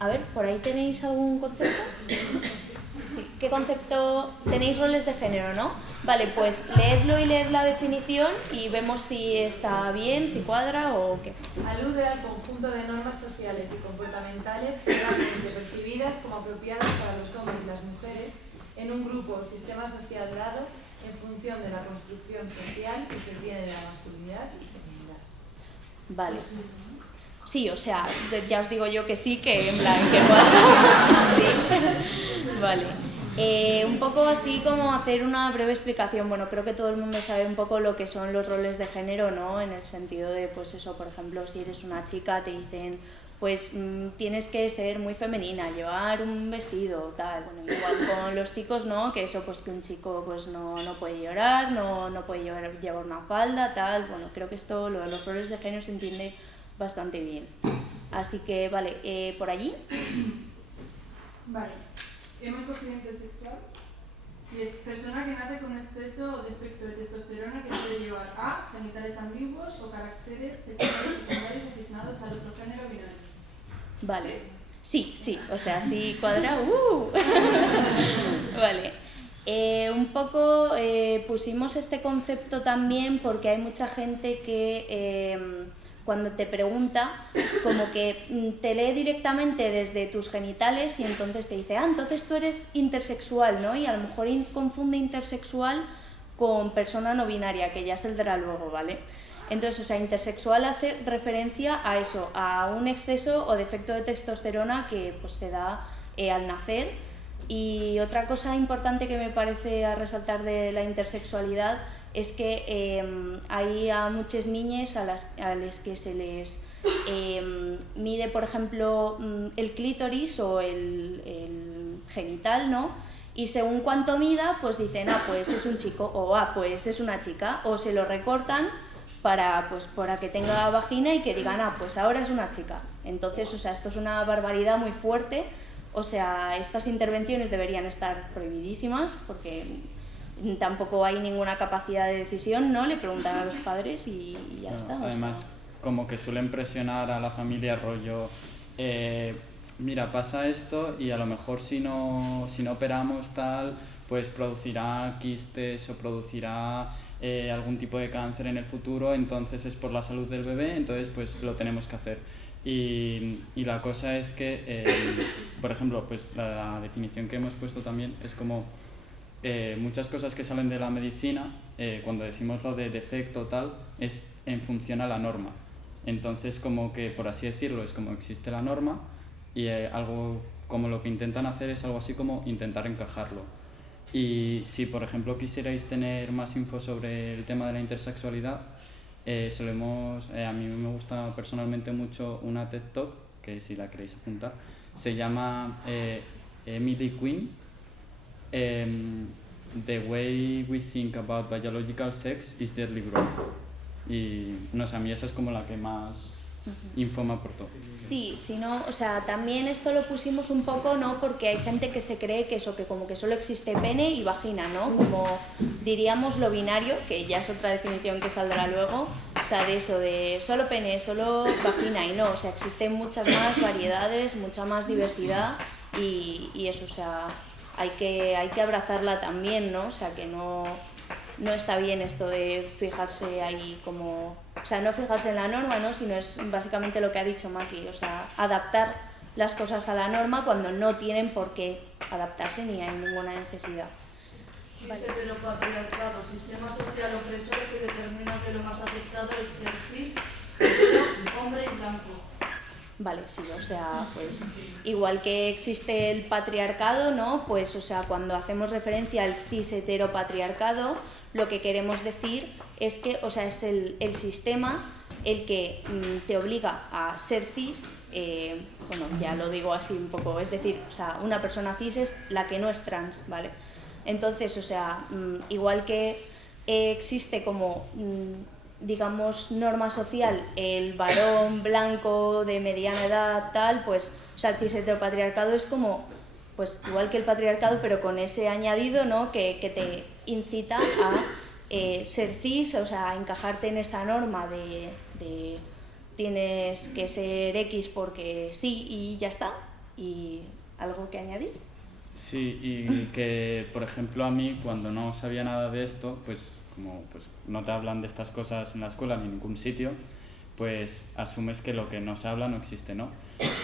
A ver, ¿por ahí tenéis algún concepto? Sí. ¿Qué concepto? Tenéis roles de género, ¿no? Vale, pues leedlo y leed la definición y vemos si está bien, si cuadra o qué. Alude al conjunto de normas sociales y comportamentales generalmente percibidas como apropiadas para los hombres y las mujeres en un grupo o sistema social dado en función de la construcción social que se tiene de la masculinidad y feminidad. Vale. Sí, o sea, ya os digo yo que sí, que en plan, que cuadra. Sí. Vale. Un poco así como hacer una breve explicación. Bueno, creo que todo el mundo sabe un poco lo que son los roles de género, ¿no? En el sentido de, pues eso, por ejemplo, si eres una chica te dicen, pues tienes que ser muy femenina, llevar un vestido, tal. Bueno, igual con los chicos, ¿no? Que eso, pues que un chico pues no puede llorar, no puede llevar una falda, tal. Bueno, creo que esto, lo de los roles de género se entiende bastante bien. Así que, vale, ¿por allí? Vale. Hemos cogido intersexual y es persona que nace con un exceso o defecto de testosterona que puede llevar a genitales ambiguos o caracteres sexuales secundarios asignados al otro género binario. Vale. Sí, o sea, sí cuadra. Vale. Un poco pusimos este concepto también porque hay mucha gente que cuando te pregunta, como que te lee directamente desde tus genitales y entonces te dice, entonces tú eres intersexual, ¿no? Y a lo mejor confunde intersexual con persona no binaria, que ya saldrá luego, ¿vale? Entonces, o sea, intersexual hace referencia a eso, a un exceso o defecto de testosterona que pues se da al nacer. Y otra cosa importante que me parece a resaltar de la intersexualidad es que hay a muchas niñas a las que se les mide, por ejemplo, el clítoris o el genital, ¿no? Y según cuánto mida, pues dicen, pues es un chico, o pues es una chica, o se lo recortan para que tenga vagina y que digan, pues ahora es una chica. Entonces, o sea, esto es una barbaridad muy fuerte. O sea, estas intervenciones deberían estar prohibidísimas porque tampoco hay ninguna capacidad de decisión, ¿no? Le preguntan a los padres y ya está. Además, como que suelen presionar a la familia rollo, mira, pasa esto y a lo mejor si no operamos tal, pues producirá quistes o producirá algún tipo de cáncer en el futuro, entonces es por la salud del bebé, entonces pues lo tenemos que hacer. Y la cosa es que, por ejemplo, pues la definición que hemos puesto también es como muchas cosas que salen de la medicina, cuando decimos lo de defecto tal, es en función a la norma. Entonces, como que, por así decirlo, es como existe la norma y algo como lo que intentan hacer es algo así como intentar encajarlo. Y si, por ejemplo, quisierais tener más info sobre el tema de la intersexualidad, a mí me gusta personalmente mucho una TED Talk, que si la queréis apuntar, se llama Emily Quinn, The Way We Think About Biological Sex is Deadly Wrong. Y no sé, a mí esa es como la que más info me aportó. Sí, no, o sea, también esto lo pusimos un poco, ¿no? Porque hay gente que se cree que como que solo existe pene y vagina, ¿no? Como diríamos lo binario, que ya es otra definición que saldrá luego, o sea, de eso, de solo pene, solo vagina, y no, o sea, existen muchas más variedades, mucha más diversidad y eso, o sea, hay que abrazarla también, ¿no? O sea, que no está bien esto de fijarse ahí como... O sea, no fijarse en la norma, ¿no? Sino es básicamente lo que ha dicho Maki, o sea, adaptar las cosas a la norma cuando no tienen por qué adaptarse ni hay ninguna necesidad. Vale. Es heteropatriarcado, sistema social opresor que determina que lo más aceptado es ser cis, hombre y blanco. Vale, sí, o sea, pues igual que existe el patriarcado, ¿no? Pues, o sea, cuando hacemos referencia al cis heteropatriarcado, lo que queremos decir es que, o sea, es el sistema el que te obliga a ser cis, bueno, ya lo digo así un poco, es decir, o sea, una persona cis es la que no es trans, ¿vale? Entonces, o sea, igual que existe como, digamos, norma social, el varón blanco de mediana edad, tal, pues, o sea, el cis heteropatriarcado es como, pues, igual que el patriarcado, pero con ese añadido, ¿no? Que te incita a ser cis, o sea, a encajarte en esa norma de tienes que ser X porque sí y ya está, ¿Y algo que añadir? Sí, y que, por ejemplo, a mí, cuando no sabía nada de esto, pues como pues, no te hablan de estas cosas en la escuela ni en ningún sitio, pues asumes que lo que no se habla no existe, ¿no?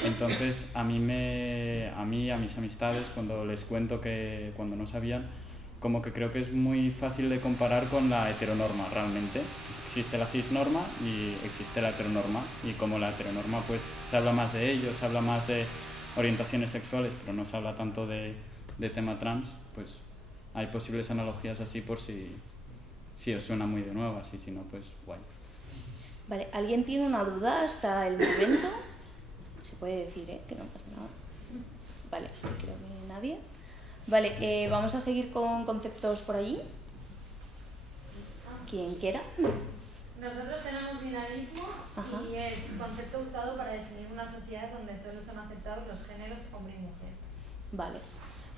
Entonces, a mis amistades, cuando les cuento que cuando no sabían, como que creo que es muy fácil de comparar con la heteronorma realmente. Existe la cisnorma y existe la heteronorma, y como la heteronorma pues se habla más de ello, se habla más de orientaciones sexuales, pero no se habla tanto de tema trans, pues hay posibles analogías así por si os suena muy de nuevas, y si no, pues guay. Vale, ¿alguien tiene una duda hasta el momento? Se puede decir, que no pasa nada. Vale, creo que nadie. Vale, vamos a seguir con conceptos por allí. Quien quiera. Nosotros tenemos binarismo. Ajá. Y es concepto usado para definir una sociedad donde solo son aceptados los géneros hombre y mujer. Vale,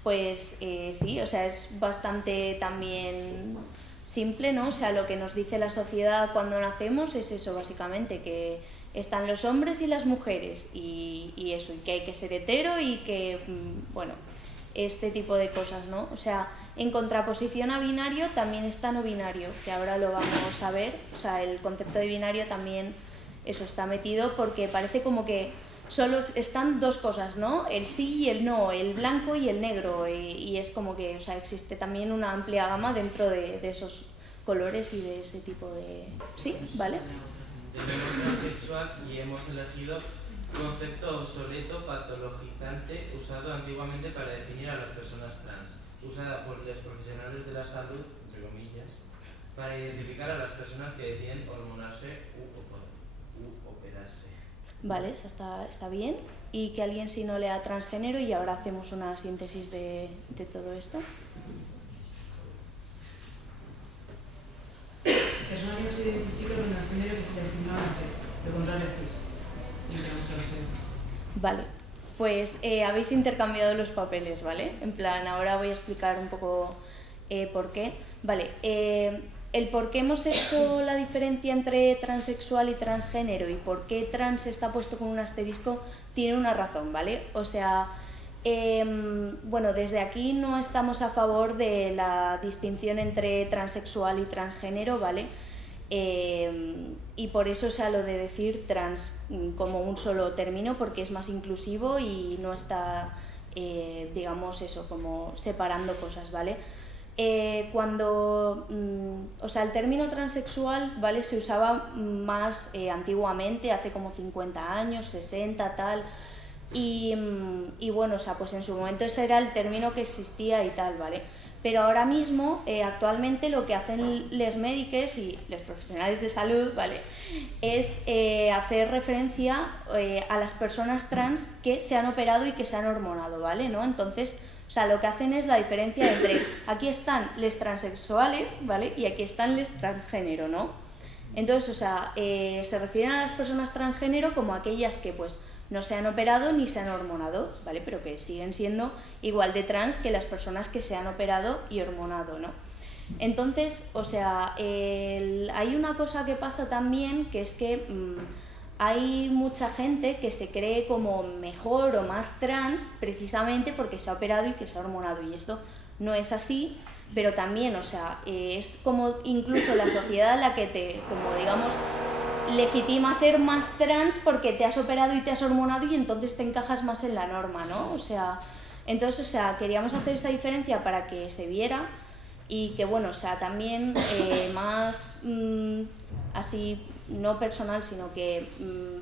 pues sí, o sea, es bastante también simple, ¿no? O sea, lo que nos dice la sociedad cuando nacemos es eso, básicamente, que están los hombres y las mujeres y eso, y que hay que ser hetero y que, bueno, este tipo de cosas, ¿no? O sea, en contraposición a binario también está no binario, que ahora lo vamos a ver. O sea, el concepto de binario también, eso está metido porque parece como que solo están dos cosas, ¿no? El sí y el no, el blanco y el negro, y es como que, o sea, existe también una amplia gama dentro de esos colores y de ese tipo de... ¿Sí? ¿Vale? Tenemos transexual y hemos elegido concepto obsoleto, patologizante, usado antiguamente para definir a las personas trans, usada por los profesionales de la salud, entre comillas, para identificar a las personas que deciden hormonarse u operarse. Vale, eso está bien. Y que alguien si no lea transgénero, y ahora hacemos una síntesis de todo esto. Persona que no se identifica con el género que se le asigna a la mujer, lo contrario es cis. Vale, pues habéis intercambiado los papeles, ¿vale? En plan, ahora voy a explicar un poco por qué. Vale, el por qué hemos hecho la diferencia entre transexual y transgénero y por qué trans está puesto con un asterisco tiene una razón, ¿vale? O sea, bueno, desde aquí no estamos a favor de la distinción entre transexual y transgénero, ¿vale? Y por eso, o sea, lo de decir trans como un solo término, porque es más inclusivo y no está, digamos eso, como separando cosas, ¿vale? Cuando, o sea, el término transexual, ¿vale? Se usaba más antiguamente, hace como 50 años, 60, tal, y bueno, o sea, pues en su momento ese era el término que existía y tal, ¿vale? Pero ahora mismo, actualmente, lo que hacen les médiques y los profesionales de salud, ¿vale? Es hacer referencia a las personas trans que se han operado y que se han hormonado, ¿vale? ¿No? Entonces, o sea, lo que hacen es la diferencia entre aquí están les transexuales, ¿vale? Y aquí están les transgénero, ¿no? Entonces, o sea, se refieren a las personas transgénero como aquellas que, pues, no se han operado ni se han hormonado, ¿vale? Pero que siguen siendo igual de trans que las personas que se han operado y hormonado, ¿no? Entonces, o sea, hay una cosa que pasa también, que es que hay mucha gente que se cree como mejor o más trans precisamente porque se ha operado y que se ha hormonado, y esto no es así, pero también, o sea, es como incluso la sociedad la que te, como digamos, legitima ser más trans porque te has operado y te has hormonado y entonces te encajas más en la norma, ¿no? O sea, entonces, o sea, queríamos hacer esta diferencia para que se viera y que, bueno, o sea, también más así, no personal, sino que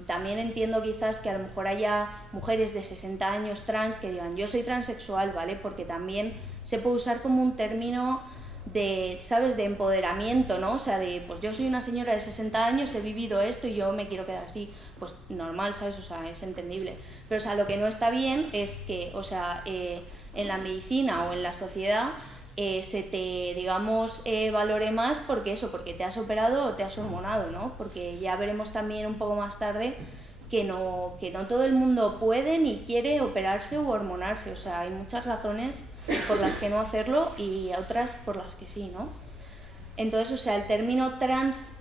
también entiendo quizás que a lo mejor haya mujeres de 60 años trans que digan yo soy transexual, ¿vale? Porque también se puede usar como un término de, ¿sabes?, de empoderamiento, ¿no? O sea, de, pues yo soy una señora de 60 años, he vivido esto y yo me quiero quedar así. Pues normal, ¿sabes? O sea, es entendible. Pero, o sea, lo que no está bien es que, o sea, en la medicina o en la sociedad se te, digamos, valore más porque eso, porque te has operado o te has hormonado, ¿no? Porque ya veremos también un poco más tarde que no todo el mundo puede ni quiere operarse o hormonarse. O sea, hay muchas razones por las que no hacerlo y otras por las que sí, ¿no? Entonces, o sea, el término trans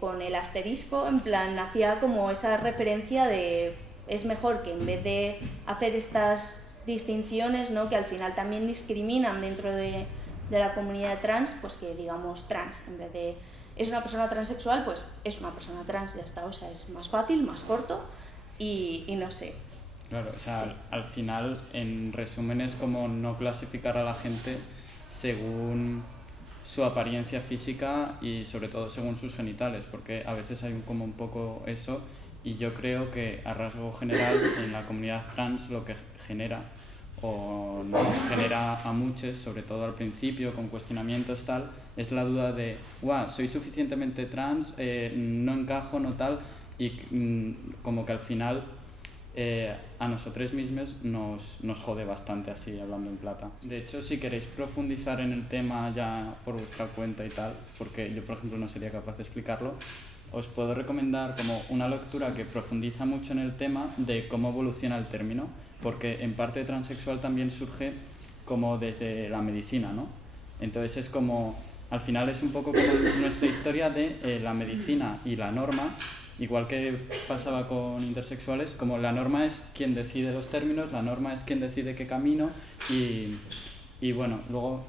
con el asterisco, en plan, hacía como esa referencia de es mejor que en vez de hacer estas distinciones, ¿no? Que al final también discriminan dentro de la comunidad trans, pues que digamos trans, en vez de es una persona transexual, pues es una persona trans, ya está, o sea, es más fácil, más corto y no sé. Claro, o sea, Sí. al final, en resumen, es como no clasificar a la gente según su apariencia física y sobre todo según sus genitales, porque a veces hay como un poco eso, y yo creo que a rasgo general en la comunidad trans lo que genera o nos genera a muchos, sobre todo al principio con cuestionamientos tal, es la duda de "Guau, soy suficientemente trans, no encajo, no tal", y como que al final a nosotros mismos nos jode bastante, así hablando en plata. De hecho, si queréis profundizar en el tema ya por vuestra cuenta y tal, porque yo por ejemplo no sería capaz de explicarlo, os puedo recomendar como una lectura que profundiza mucho en el tema de cómo evoluciona el término, porque en parte transexual también surge como desde la medicina, ¿no? Entonces es como, al final es un poco como nuestra historia de la medicina y la norma, igual que pasaba con intersexuales, como la norma es quien decide los términos, la norma es quien decide qué camino y bueno, luego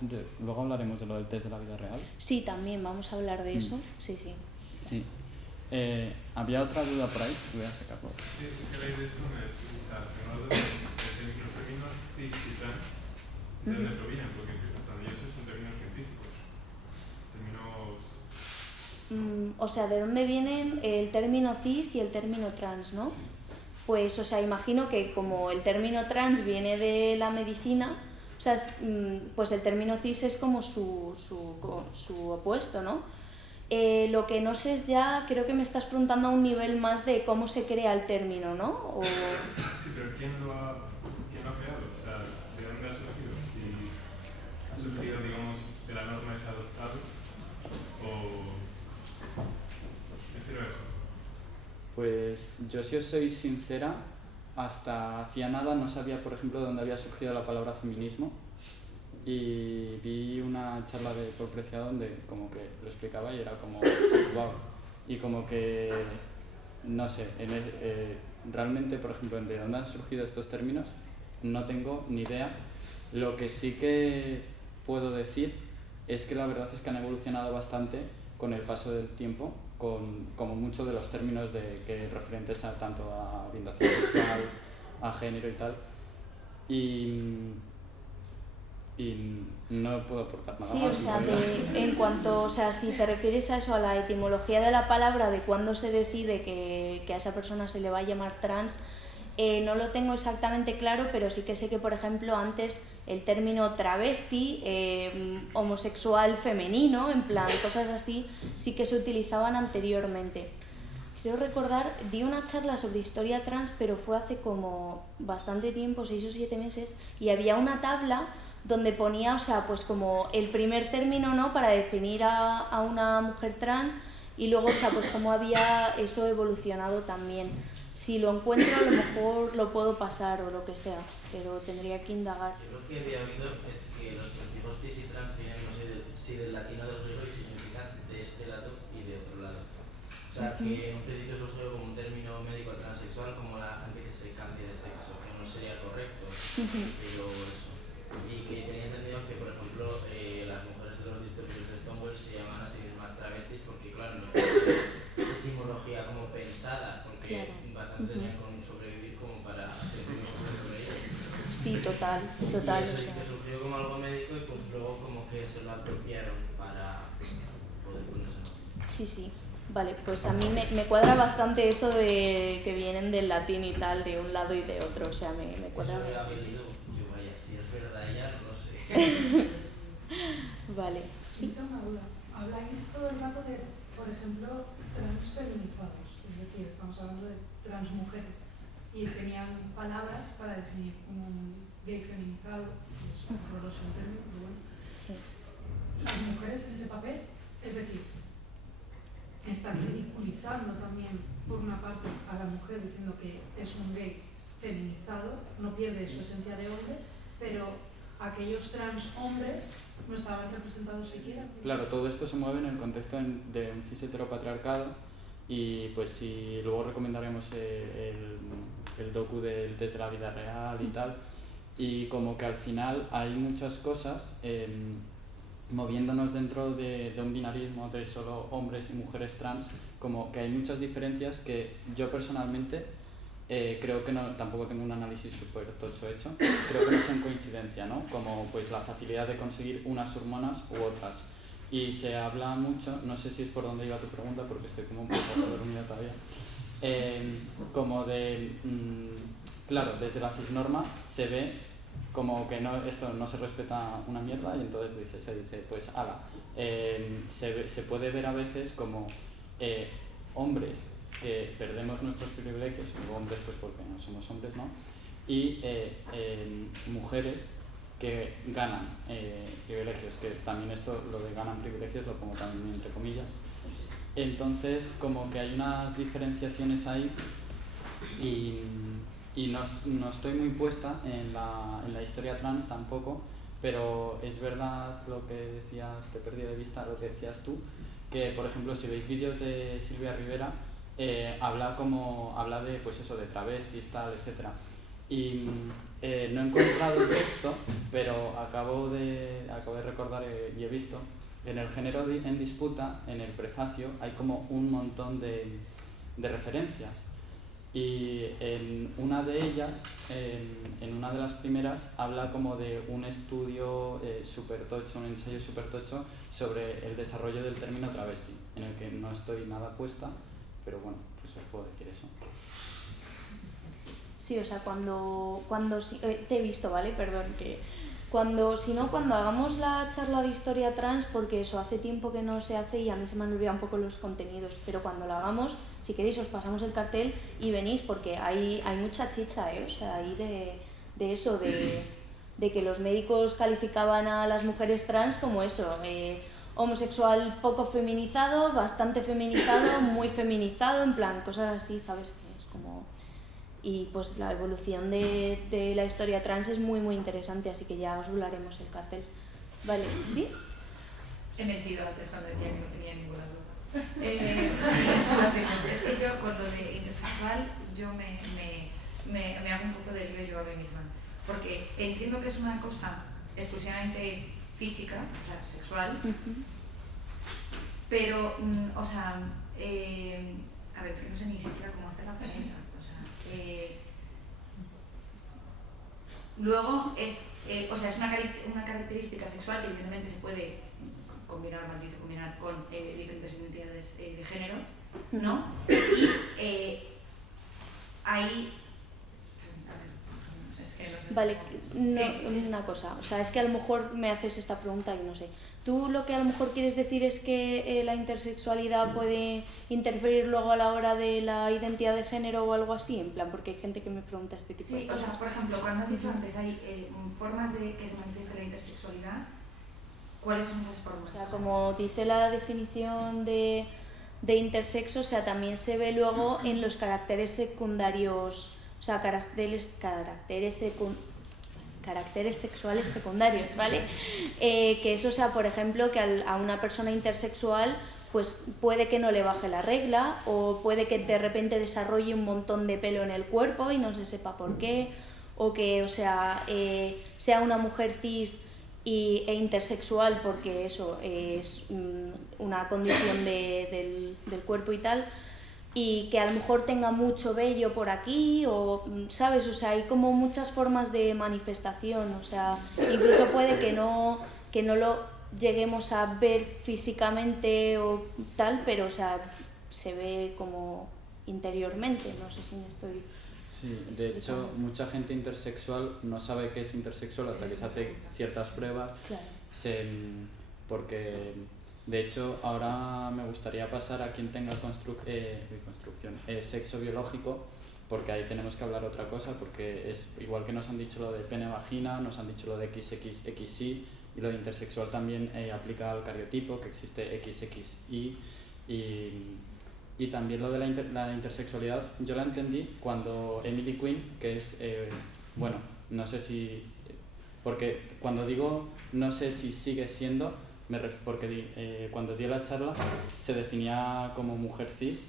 hablaremos de lo del test de la vida real. Sí, también vamos a hablar de eso, sí. Sí. ¿Había otra duda por ahí? Voy a sacarlo. Sí, es que leí de esto, tengo la duda de los términos cis y trans, ¿de dónde provienen? Porque hasta donde yo sé son términos científicos. O sea, ¿de dónde vienen el término cis y el término trans, no? Pues, o sea, imagino que como el término trans viene de la medicina, o sea, pues el término cis es como su opuesto, ¿no? Lo que no sé es ya, creo que me estás preguntando a un nivel más de cómo se crea el término, ¿no? O... Sí, pero ¿quién lo ha creado? O sea, ¿de dónde ha surgido? Si ha surgido, digamos, de la norma es adoptado o... Prefiero eso. Pues yo, si os soy sincera, hasta hacía nada no sabía, por ejemplo, de dónde había surgido la palabra feminismo, y vi una charla de Paul Preciado donde como que lo explicaba y era como wow, y como que no sé, realmente, por ejemplo, de dónde han surgido estos términos no tengo ni idea. Lo que sí que puedo decir es que la verdad es que han evolucionado bastante con el paso del tiempo, como muchos de los términos que referentes a tanto a orientación sexual, a género y tal, y no puedo aportar nada sí, más. o sea, en cuanto, o sea, si te refieres a eso, a la etimología de la palabra, de cuándo se decide que a esa persona se le va a llamar trans, no lo tengo exactamente claro, pero sí que sé que, por ejemplo, antes el término travesti, homosexual femenino, en plan, cosas así, sí que se utilizaban anteriormente. Creo recordar, di una charla sobre historia trans, pero fue hace como bastante tiempo, 6 o 7 meses, y había una tabla donde ponía, o sea, pues como el primer término, ¿no?, para definir a una mujer trans, y luego, o sea, pues cómo había eso evolucionado también. Si lo encuentro, a lo mejor lo puedo pasar o lo que sea, pero tendría que indagar. Yo lo que había oído es que los prefijos cis y trans vienen, no sé si del latino o del griego, y significan de este lado y de otro lado. O sea, que en un principio es usado como un término médico transexual, como la gente que se cambia de sexo, que no sería correcto, pero eso. Y que tenía entendido que, por ejemplo, las mujeres de los disturbios de Stonewall se llaman a sí mismas travestis porque, claro, no tienen etimología como pensada, porque bastante tenían con sobrevivir como para hacer un por ello. Sí, total. Y eso O sea. que surgió como algo médico y pues luego como que se lo apropiaron para poder ponerse. Sí. Vale, pues a mí me cuadra bastante eso de que vienen del latín y tal, de un lado y de otro, o sea, me cuadra eso bastante. Leído, yo vaya, si es verdad ya, no lo sé. Vale, sí. Tengo una duda. Habláis todo el rato de, por ejemplo, transfeminizados, es decir, estamos hablando de transmujeres, y tenían palabras para definir un gay feminizado, que es horroroso el término, pero bueno. Sí. Las mujeres en ese papel, es decir, están ridiculizando también, por una parte, a la mujer diciendo que es un gay feminizado, no pierde su esencia de hombre, pero aquellos trans hombres no estaban representados siquiera. Claro, todo esto se mueve en el contexto de un cis heteropatriarcado, y pues si luego recomendaremos el docu del test de la vida real y tal, y como que al final hay muchas cosas moviéndonos dentro de un binarismo de solo hombres y mujeres trans, como que hay muchas diferencias que yo personalmente creo que no, tampoco tengo un análisis súper tocho hecho, creo que no son coincidencia, ¿no? Como pues la facilidad de conseguir unas hormonas u otras. Y se habla mucho, no sé si es por dónde iba tu pregunta porque estoy como un poco dormida todavía, como de, claro, desde la cisnorma se ve como que no, esto no se respeta una mierda y entonces se dice pues ala, se puede ver a veces como hombres que perdemos nuestros privilegios, hombres pues porque no somos hombres, ¿no? Y mujeres que ganan privilegios, que también esto, lo de ganan privilegios lo pongo también entre comillas. Entonces como que hay unas diferenciaciones ahí y no estoy muy puesta en la historia trans tampoco, pero es verdad lo que decías, te he perdido de vista lo que decías tú, que por ejemplo si veis vídeos de Silvia Rivera, habla de pues eso, de travestis, tal, etcétera. Y no he encontrado el texto, pero acabo de recordar y he visto en el género en disputa, en el prefacio, hay como un montón de referencias. Y en una de ellas, en una de las primeras, habla como de un estudio súper tocho, un ensayo súper tocho sobre el desarrollo del término travesti, en el que no estoy nada puesta, pero bueno, pues os puedo decir eso. Sí, o sea, cuando te he visto, ¿vale? Perdón, que cuando hagamos la charla de historia trans, porque eso hace tiempo que no se hace y a mí se me han olvidado un poco los contenidos, pero cuando lo hagamos, si queréis os pasamos el cartel y venís, porque hay mucha chicha, o sea, hay de eso, de que los médicos calificaban a las mujeres trans como eso, homosexual poco feminizado, bastante feminizado, muy feminizado, en plan, cosas así, ¿sabes? Que es como... Y pues la evolución de la historia trans es muy muy interesante, así que ya os hablaremos el cartel. Vale, ¿sí? He mentido antes cuando decía que no tenía ninguna duda. Es que yo con lo de intersexual yo me hago un poco de lío yo a mí misma, porque entiendo que es una cosa exclusivamente física, o sea, sexual, pero, o sea, a ver, es que no sé ni siquiera cómo hacer la pregunta. Luego es una característica sexual que evidentemente se puede combinar con diferentes identidades de género, ¿no? Y ahí... Es que no sé. Vale, no, sí. Una cosa, o sea, es que a lo mejor me haces esta pregunta y no sé. ¿Tú lo que a lo mejor quieres decir es que la intersexualidad puede interferir luego a la hora de la identidad de género o algo así? En plan, porque hay gente que me pregunta este tipo de cosas. Sí, o sea, por ejemplo, cuando has dicho antes hay formas de que se manifieste la intersexualidad, ¿cuáles son esas formas? O sea, como dice la definición de intersexo, o sea, también se ve luego en los caracteres secundarios, o sea, caracteres sexuales secundarios, ¿vale? Que eso, o sea, por ejemplo, que a una persona intersexual pues puede que no le baje la regla o puede que de repente desarrolle un montón de pelo en el cuerpo y no se sepa por qué, o que, o sea, sea una mujer cis e intersexual porque eso es una condición del cuerpo y tal, y que a lo mejor tenga mucho vello por aquí, o, ¿sabes? O sea, hay como muchas formas de manifestación, o sea, incluso puede que no lo lleguemos a ver físicamente o tal, pero, o sea, se ve como interiormente, no sé si me estoy... Sí, de hecho, mucha gente intersexual no sabe qué es intersexual hasta que se hace ciertas pruebas, claro. Porque... De hecho, ahora me gustaría pasar a quien tenga sexo biológico, porque ahí tenemos que hablar otra cosa, porque es igual que nos han dicho lo de pene-vagina, nos han dicho lo de XXXY, y lo de intersexual también aplica al cariotipo, que existe XXY, y también lo de la intersexualidad, yo la entendí cuando Emily Quinn, que es, bueno, no sé si... Porque cuando digo no sé si sigue siendo... porque cuando dio la charla se definía como mujer cis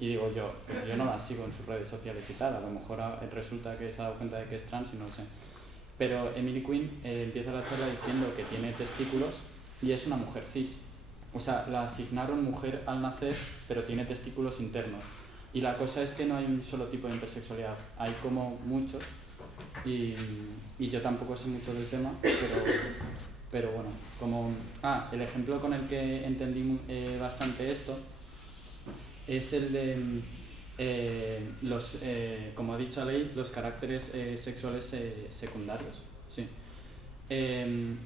Y digo yo no la sigo en sus redes sociales y tal, a lo mejor resulta que se ha dado cuenta de que es trans y no lo sé. Pero Emily Quinn empieza la charla diciendo que tiene testículos y es una mujer cis. O sea, la asignaron mujer al nacer, pero tiene testículos internos. Y la cosa es que no hay un solo tipo de intersexualidad, hay como muchos. Y yo tampoco sé mucho del tema, pero bueno, como... el ejemplo con el que entendí bastante esto es el de como ha dicho Alei, los caracteres sexuales secundarios. Sí.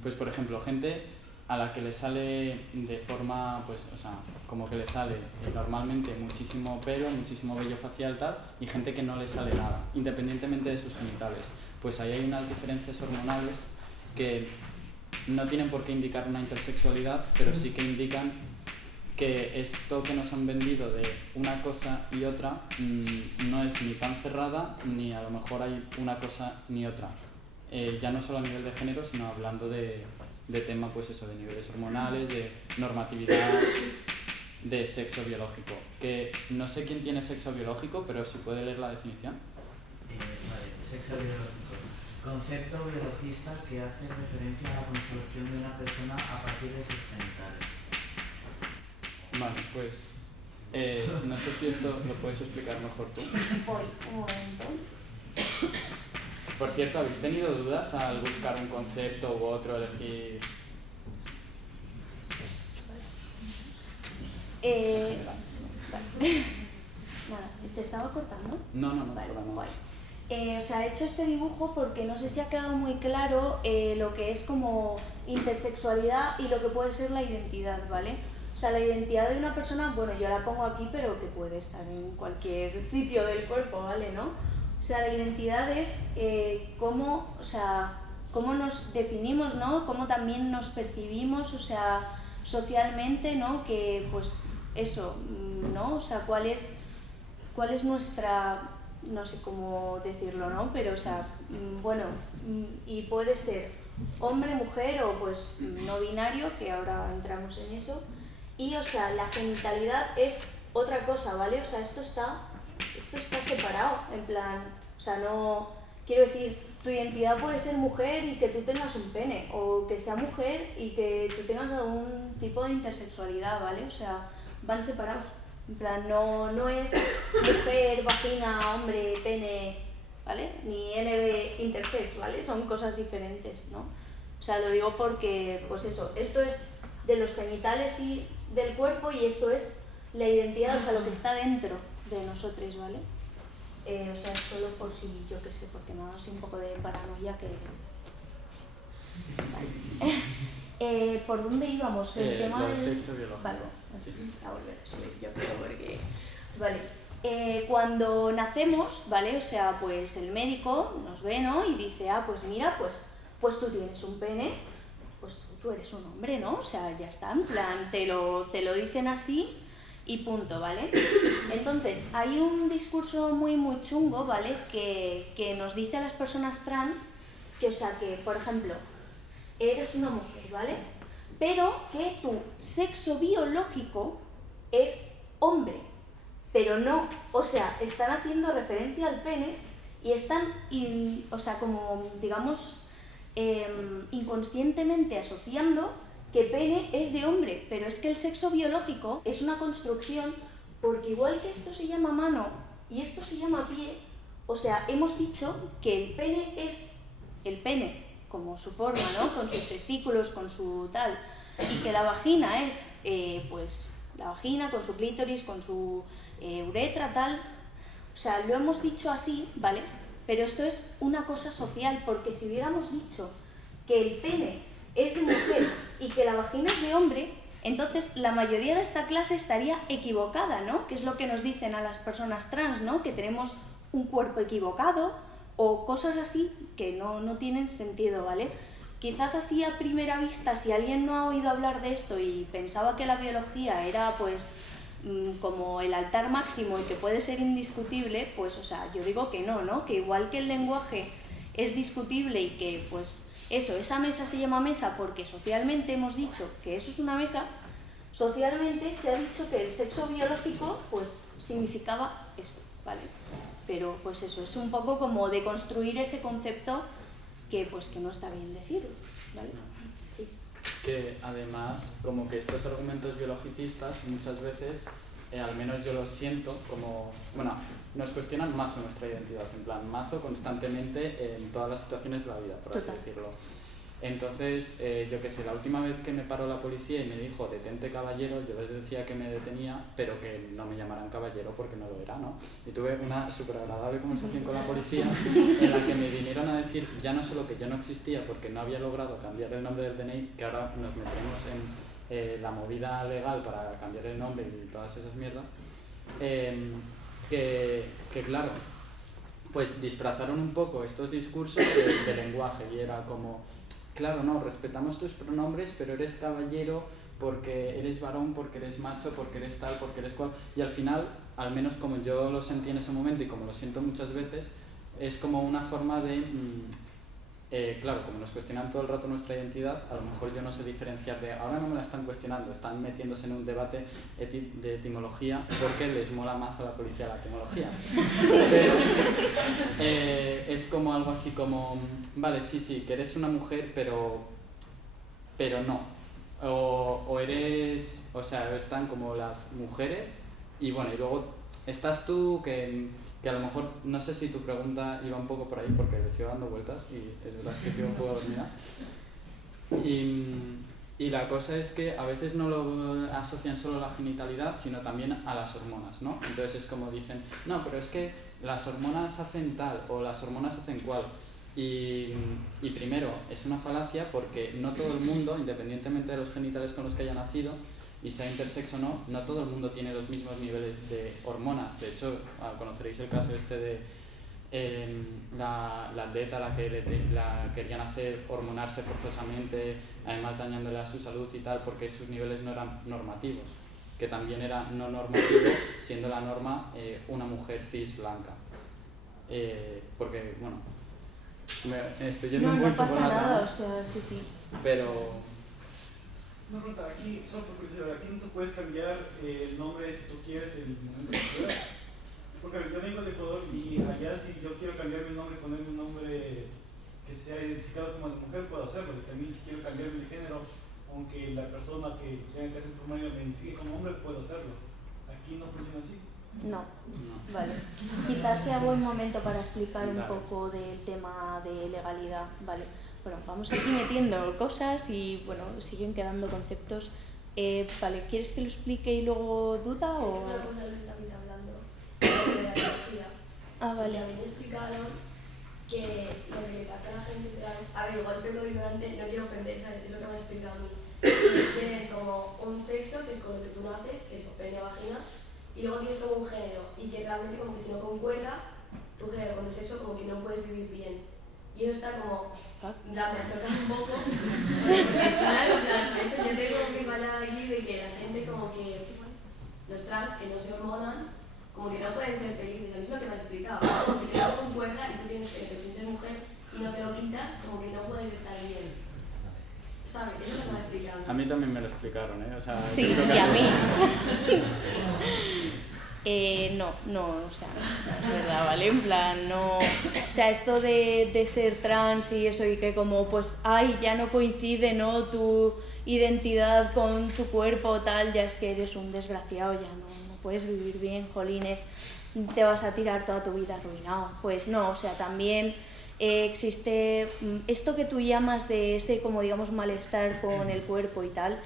Pues por ejemplo, gente a la que le sale de forma, pues, o sea, como que le sale normalmente muchísimo pelo, muchísimo vello facial tal, y gente que no le sale nada, independientemente de sus genitales. Pues ahí hay unas diferencias hormonales que no tienen por qué indicar una intersexualidad, pero sí que indican que esto que nos han vendido de una cosa y otra no es ni tan cerrada, ni a lo mejor hay una cosa ni otra. Ya no solo a nivel de género, sino hablando de tema, pues eso, de niveles hormonales, de normatividad, de sexo biológico. Que no sé quién tiene sexo biológico, pero si puede leer la definición. Vale, sexo biológico. Concepto biologista que hace referencia a la construcción de una persona a partir de sus genitales. Vale, pues no sé si esto lo puedes explicar mejor tú. Voy, un momento. Por cierto, ¿habéis tenido dudas al buscar un concepto u otro, elegir? Vale. Nada, ¿te estaba cortando? No, vale, por nada. O sea, he hecho este dibujo porque no sé si ha quedado muy claro lo que es como intersexualidad y lo que puede ser la identidad, ¿vale? O sea, la identidad de una persona, bueno, yo la pongo aquí, pero que puede estar en cualquier sitio del cuerpo, ¿vale? ¿No? O sea, la identidad es cómo nos definimos, ¿no? Cómo también nos percibimos, o sea, socialmente, ¿no? Que, pues, eso, ¿no? O sea, cuál es nuestra, no sé cómo decirlo, ¿no? Pero, o sea, bueno, y puede ser hombre, mujer o, pues, no binario, que ahora entramos en eso. Y, o sea, la genitalidad es otra cosa, ¿vale? O sea, esto está separado, en plan, o sea, no, quiero decir, tu identidad puede ser mujer y que tú tengas un pene, o que sea mujer y que tú tengas algún tipo de intersexualidad, ¿vale? O sea, van separados, en plan, no es mujer, vagina, hombre, pene, ¿vale? Ni NB intersex, ¿vale? Son cosas diferentes, ¿no? O sea, lo digo porque, pues eso, esto es de los genitales y del cuerpo y esto es la identidad, o sea, lo que está dentro de nosotros, ¿vale? O sea, solo por si, yo qué sé, porque me ha dado así un poco de paranoia que... Vale. ¿Por dónde íbamos? El tema del sexo biológico. Vale, a volver a subir, yo creo, porque... Vale. Cuando nacemos, ¿vale? O sea, pues el médico nos ve, ¿no? Y dice, pues mira, pues tú tienes un pene, pues tú eres un hombre, ¿no? O sea, ya está, en plan, te lo dicen así y punto, ¿vale? Entonces, hay un discurso muy chungo, ¿vale? Que nos dice a las personas trans que, o sea, que, por ejemplo, eres una mujer, ¿vale? Pero que tu sexo biológico es hombre, pero no, o sea, están haciendo referencia al pene y están, o sea, como, digamos, inconscientemente asociando que pene es de hombre, pero es que el sexo biológico es una construcción, porque igual que esto se llama mano y esto se llama pie, o sea, hemos dicho que el pene es el pene, como su forma, ¿no? Con sus testículos, con su tal, y que la vagina es, pues, la vagina con su clítoris, con su uretra, tal, o sea, lo hemos dicho así, ¿vale? Pero esto es una cosa social, porque si hubiéramos dicho que el pene es de mujer y que la vagina es de hombre, entonces la mayoría de esta clase estaría equivocada, ¿no? Que es lo que nos dicen a las personas trans, ¿no? Que tenemos un cuerpo equivocado o cosas así que no tienen sentido, ¿vale? Quizás así a primera vista, si alguien no ha oído hablar de esto y pensaba que la biología era, pues, como el altar máximo y que puede ser indiscutible, pues, o sea, yo digo que no, ¿no? Que igual que el lenguaje es discutible y que, pues, eso, esa mesa se llama mesa porque socialmente hemos dicho que eso es una mesa, socialmente se ha dicho que el sexo biológico, pues, significaba esto, ¿vale? Pero pues eso, es un poco como de construir ese concepto que pues que no está bien decirlo, ¿vale? Sí. Que además, como que estos argumentos biologicistas muchas veces, al menos yo los siento como, bueno, nos cuestionan mazo nuestra identidad, en plan, mazo constantemente en todas las situaciones de la vida, por así decirlo. Entonces, yo qué sé, la última vez que me paró la policía y me dijo detente caballero, yo les decía que me detenía, pero que no me llamaran caballero porque no lo era, ¿no? Y tuve una súper agradable conversación con la policía en la que me vinieron a decir ya no solo que yo no existía porque no había logrado cambiar el nombre del DNI, que ahora nos meteremos en la movida legal para cambiar el nombre y todas esas mierdas, que claro, pues disfrazaron un poco estos discursos de lenguaje y era como, claro, no, respetamos tus pronombres, pero eres caballero porque eres varón, porque eres macho, porque eres tal, porque eres cual, y al final, al menos como yo lo sentí en ese momento y como lo siento muchas veces, es como una forma de, claro, como nos cuestionan todo el rato nuestra identidad, a lo mejor yo no sé diferenciar de, ahora no me la están cuestionando, están metiéndose en un debate de etimología porque les mola más a la policía la etimología. Pero es como algo así como, vale, sí, que eres una mujer, pero no. O eres, o sea, están como las mujeres y bueno, y luego estás tú que a lo mejor, no sé si tu pregunta iba un poco por ahí porque le sigo dando vueltas y es verdad que sigo un poco dormida. Y la cosa es que a veces no lo asocian solo a la genitalidad, sino también a las hormonas, ¿no? Entonces es como dicen, no, pero es que las hormonas hacen tal o las hormonas hacen cual. Y primero, es una falacia porque no todo el mundo, independientemente de los genitales con los que haya nacido, y sea intersexo o no, no todo el mundo tiene los mismos niveles de hormonas. De hecho, conoceréis el caso este de la atleta a la que la querían hacer hormonarse forzosamente, además dañándole a su salud y tal, porque sus niveles no eran normativos, que también era no normativo, siendo la norma una mujer cis blanca. Porque, bueno, me estoy yendo mucho por la rama. No pasa nada, o sea, sí. Pero... Una pregunta, aquí, solo por curiosidad, aquí no tú puedes cambiar el nombre si tú quieres en el momento que quieras. Porque yo vengo de Ecuador y allá si yo quiero cambiar mi nombre, ponerme un nombre que sea identificado como de mujer, puedo hacerlo. Y también si quiero cambiar mi género, aunque la persona que tenga que hacer el formulario me identifique como hombre, puedo hacerlo. Aquí no funciona así. No. Vale. Quizás sea buen momento para explicar un poco del tema de legalidad, ¿vale? Bueno, vamos aquí metiendo cosas y bueno, siguen quedando conceptos. Vale, ¿quieres que lo explique y luego duda o...? Es una cosa de lo que estabais hablando, de la biología. Vale. Y a mí me explicaron que lo que le pasa a la gente trans... A ver, igual que lo ignorante, no quiero ofender, ¿sabes? Es lo que me ha explicado a mí. Es tener como un sexo, que es con lo que tú naces, que es pene o vagina, y luego tienes como un género, y que realmente como que si no concuerda tu género con tu sexo, como que no puedes vivir bien. Y eso está como... me ha chocado un poco, porque al final, yo tengo que hablar aquí de que la gente como que, los trans que no se hormonan, como que no pueden ser felices. A mí es lo que me ha explicado, porque si no concuerda y tú tienes que te sientes mujer y no te lo quitas, como que no puedes estar bien. ¿Sabes? Eso es lo que me ha explicado. A mí también me lo explicaron, ¿eh? O sea, sí, y a mí. No, o sea, no es verdad, ¿vale? En plan, no... O sea, esto de ser trans y eso y que como, pues, ay, ya no coincide, ¿no? Tu identidad con tu cuerpo tal, ya es que eres un desgraciado, ya no puedes vivir bien, jolines, te vas a tirar toda tu vida arruinado. Pues no, o sea, también existe esto que tú llamas de ese, como digamos, malestar con el cuerpo y tal,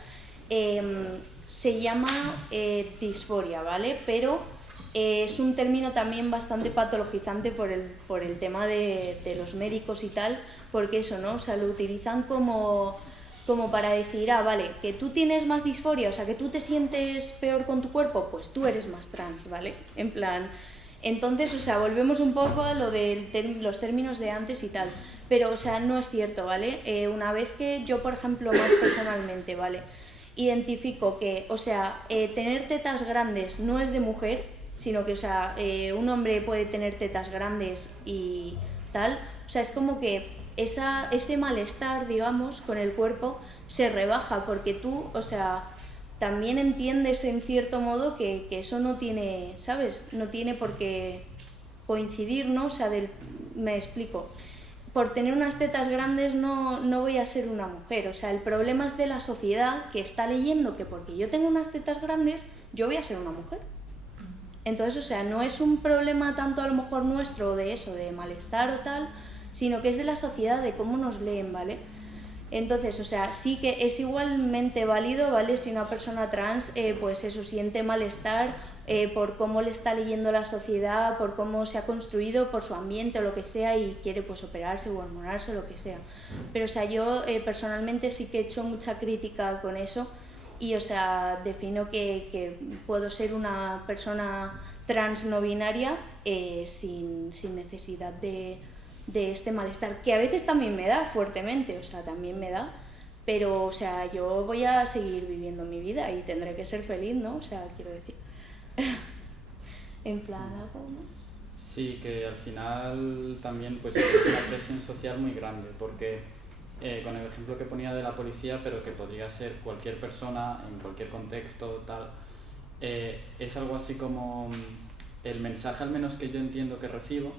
se llama disforia, ¿vale? Pero es un término también bastante patologizante por el tema de los médicos y tal, porque eso, ¿no? O sea, lo utilizan como para decir, vale, que tú tienes más disforia, o sea, que tú te sientes peor con tu cuerpo, pues tú eres más trans, ¿vale? En plan, entonces, o sea, volvemos un poco a lo de los términos de antes y tal, pero, o sea, no es cierto, ¿vale? Una vez que yo, por ejemplo, más personalmente, ¿vale?, identifico que, o sea, tener tetas grandes no es de mujer, sino que, o sea, un hombre puede tener tetas grandes y tal, o sea, es como que ese malestar, digamos, con el cuerpo se rebaja porque tú, o sea, también entiendes en cierto modo que eso no tiene, ¿sabes? No tiene por qué coincidir, ¿no? O sea, me explico. Por tener unas tetas grandes no voy a ser una mujer. O sea, el problema es de la sociedad que está leyendo que porque yo tengo unas tetas grandes, yo voy a ser una mujer. Entonces, o sea, no es un problema tanto a lo mejor nuestro de eso, de malestar o tal, sino que es de la sociedad, de cómo nos leen, ¿vale? Entonces, o sea, sí que es igualmente válido, ¿vale? Si una persona trans, pues eso, siente malestar por cómo le está leyendo la sociedad, por cómo se ha construido, por su ambiente o lo que sea y quiere pues operarse o hormonarse o lo que sea. Pero, o sea, yo personalmente sí que he hecho mucha crítica con eso y, o sea, defino que puedo ser una persona trans no binaria sin necesidad de este malestar, que a veces también me da fuertemente, o sea, también me da, pero, o sea, yo voy a seguir viviendo mi vida y tendré que ser feliz, ¿no? O sea, quiero decir, en plan, ¿algo más? Sí, que al final también pues es una presión social muy grande, porque con el ejemplo que ponía de la policía, pero que podría ser cualquier persona, en cualquier contexto, tal, es algo así como el mensaje al menos que yo entiendo que recibo.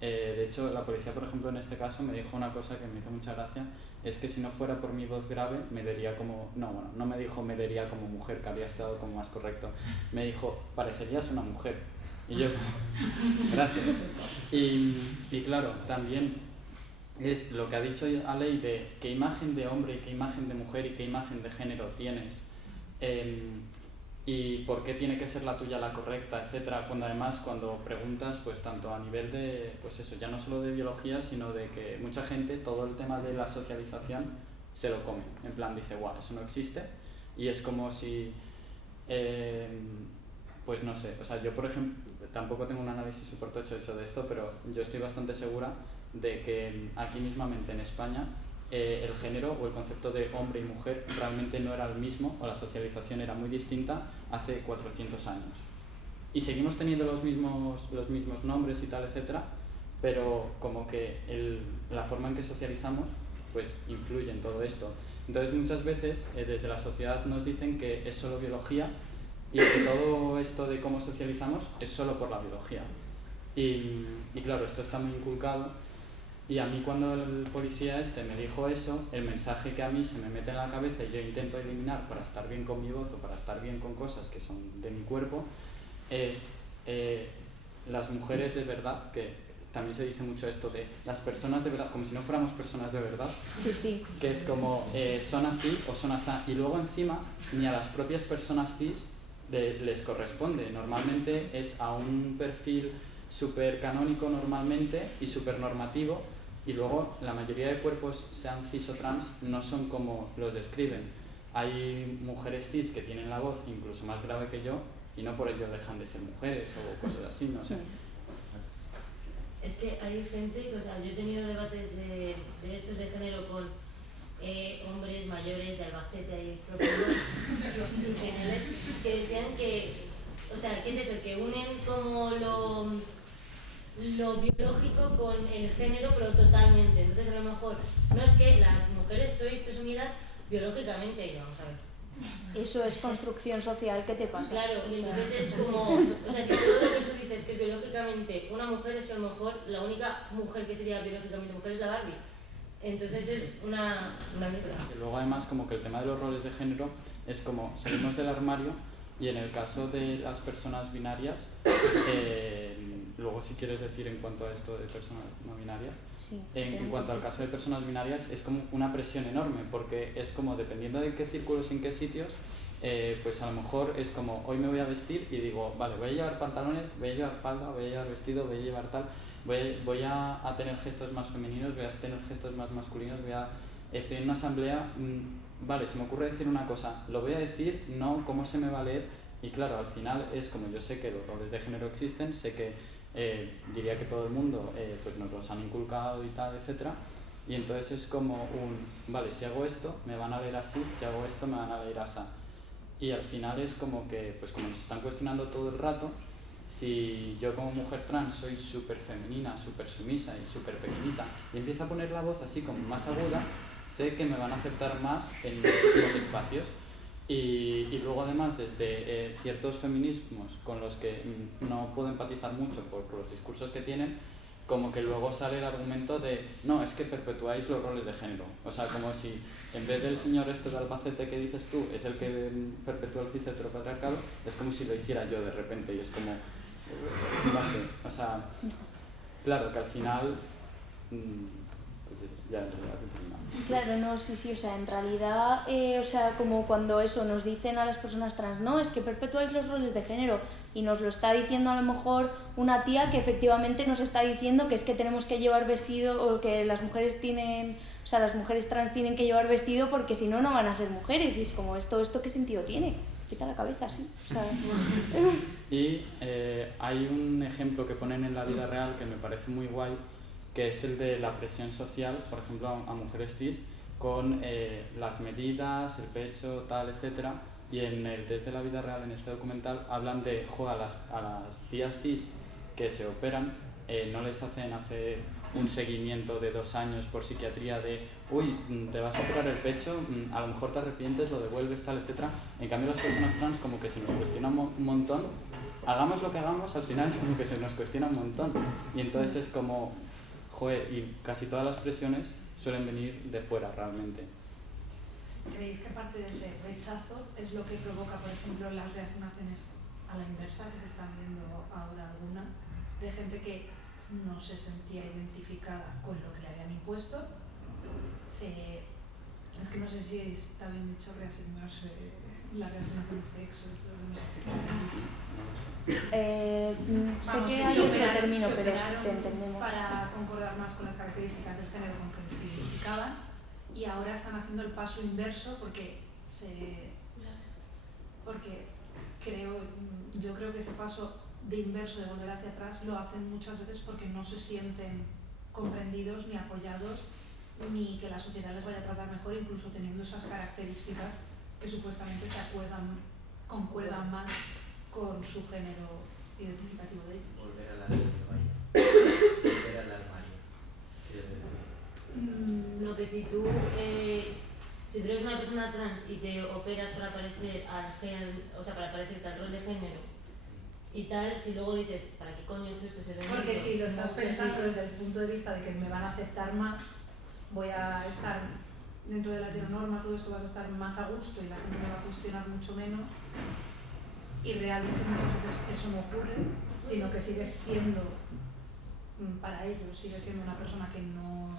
De hecho, la policía, por ejemplo, en este caso me dijo una cosa que me hizo mucha gracia, es que si no fuera por mi voz grave me vería como... No, bueno, no me dijo me vería como mujer, que había estado como más correcto. Me dijo, parecerías una mujer. Y yo, gracias. Y claro, también es lo que ha dicho Aley de qué imagen de hombre y qué imagen de mujer y qué imagen de género tienes. Y por qué tiene que ser la tuya la correcta, etcétera, cuando además cuando preguntas, pues tanto a nivel de, pues eso, ya no solo de biología, sino de que mucha gente, todo el tema de la socialización se lo come, en plan dice, guau, eso no existe, y es como si, pues no sé, o sea, yo por ejemplo, tampoco tengo un análisis súper tocho hecho de esto, pero yo estoy bastante segura de que aquí mismamente en España, el género o el concepto de hombre y mujer realmente no era el mismo o la socialización era muy distinta hace 400 años. Y seguimos teniendo los mismos nombres y tal, etcétera, pero como que la forma en que socializamos pues influye en todo esto. Entonces muchas veces desde la sociedad nos dicen que es solo biología y que todo esto de cómo socializamos es solo por la biología. Y claro, esto está muy inculcado. Y a mí cuando el policía me dijo eso, el mensaje que a mí se me mete en la cabeza y yo intento eliminar para estar bien con mi voz o para estar bien con cosas que son de mi cuerpo, es las mujeres de verdad, que también se dice mucho esto de las personas de verdad, como si no fuéramos personas de verdad, sí, sí. Que es como son así o son así, y luego encima ni a las propias personas cis les corresponde, normalmente es a un perfil súper canónico normalmente y súper normativo. Y luego la mayoría de cuerpos, sean cis o trans, no son como los describen. Hay mujeres cis que tienen la voz incluso más grave que yo y no por ello dejan de ser mujeres o cosas así, no sé. Es que hay gente, o sea, yo he tenido debates de estos de género con hombres mayores de Albacete y profundos que decían que, o sea, ¿qué es eso? Que unen como lo biológico con el género, pero totalmente. Entonces, a lo mejor, no es que las mujeres sois presumidas biológicamente, no, ¿sabes? Eso es construcción social, ¿qué te pasa? Claro, y entonces es como, o sea, si todo lo que tú dices que es biológicamente una mujer, es que a lo mejor la única mujer que sería biológicamente mujer es la Barbie. Entonces es una mierda. Y luego además como que el tema de los roles de género es como salimos del armario y en el caso de las personas binarias, luego si quieres decir en cuanto a esto de personas no binarias, sí, en cuanto al caso de personas binarias es como una presión enorme porque es como dependiendo de qué círculos y en qué sitios, pues a lo mejor es como hoy me voy a vestir y digo, vale, voy a llevar pantalones, voy a llevar falda, voy a llevar vestido, voy a llevar tal, voy a tener gestos más femeninos, voy a tener gestos más masculinos, estoy en una asamblea, vale, se me ocurre decir una cosa, lo voy a decir, no, ¿cómo se me va a leer? Y claro, al final es como yo sé que los roles de género existen, sé que diría que todo el mundo pues nos los han inculcado y tal, etcétera, y entonces es como vale, si hago esto me van a leer así, si hago esto me van a leer así, y al final es como que, pues como nos están cuestionando todo el rato, si yo como mujer trans soy súper femenina, súper sumisa y súper pequeñita y empiezo a poner la voz así como más aguda, sé que me van a aceptar más en muchísimos espacios. Y luego además desde ciertos feminismos con los que no puedo empatizar mucho por los discursos que tienen, como que luego sale el argumento de no, es que perpetuáis los roles de género. O sea, como si en vez del señor este de Albacete que dices tú es el que perpetúa el cis heteropatriarcado, es como si lo hiciera yo de repente y es como, no sé, o sea, claro que al final, pues eso, ya en realidad no. Claro, no, sí, o sea, en realidad, o sea, como cuando eso nos dicen a las personas trans, no, es que perpetuáis los roles de género, y nos lo está diciendo a lo mejor una tía que efectivamente nos está diciendo que es que tenemos que llevar vestido, o que las mujeres tienen, o sea, las mujeres trans tienen que llevar vestido porque si no, no van a ser mujeres, y es como, ¿esto qué sentido tiene? Quita la cabeza, sí, o sea... Y hay un ejemplo que ponen en la vida real que me parece muy guay, que es el de la presión social, por ejemplo, a mujeres cis, con las medidas, el pecho, tal, etcétera. Y en el test de la vida real, en este documental, hablan de, a las tías cis que se operan, no les hacen hacer un seguimiento de 2 años por psiquiatría de, uy, te vas a operar el pecho, a lo mejor te arrepientes, lo devuelves, tal, etcétera. En cambio, las personas trans como que se nos cuestionan un montón, hagamos lo que hagamos, al final es como que se nos cuestiona un montón. Y entonces es como, joder, y casi todas las presiones suelen venir de fuera realmente. ¿Creéis que parte de ese rechazo es lo que provoca, por ejemplo, las reasignaciones a la inversa, que se están viendo ahora algunas, de gente que no se sentía identificada con lo que le habían impuesto? Es que no sé si está bien dicho reasignarse, la reasignación de sexo, no sé si está bien dicho. Sé que hay otro término, pero te entendemos. Para concordar más con las características del género con que se identificaban, y ahora están haciendo el paso inverso porque yo creo que ese paso de inverso, de volver hacia atrás, lo hacen muchas veces porque no se sienten comprendidos ni apoyados, ni que la sociedad les vaya a tratar mejor, incluso teniendo esas características que supuestamente concuerdan más con su género identificativo de ellos. Volver al armario, vaya. Volver al armario. No, que si tú eres una persona trans y te operas para parecer para parecerte al rol de género y tal, si luego dices, ¿para qué coño es esto? Porque si lo estás pensando desde el punto de vista de que me van a aceptar más, voy a estar dentro de la heteronorma, todo esto vas a estar más a gusto y la gente me va a cuestionar mucho menos, y realmente muchas veces eso no ocurre, sino que sigues siendo, para ellos, sigues siendo una persona que no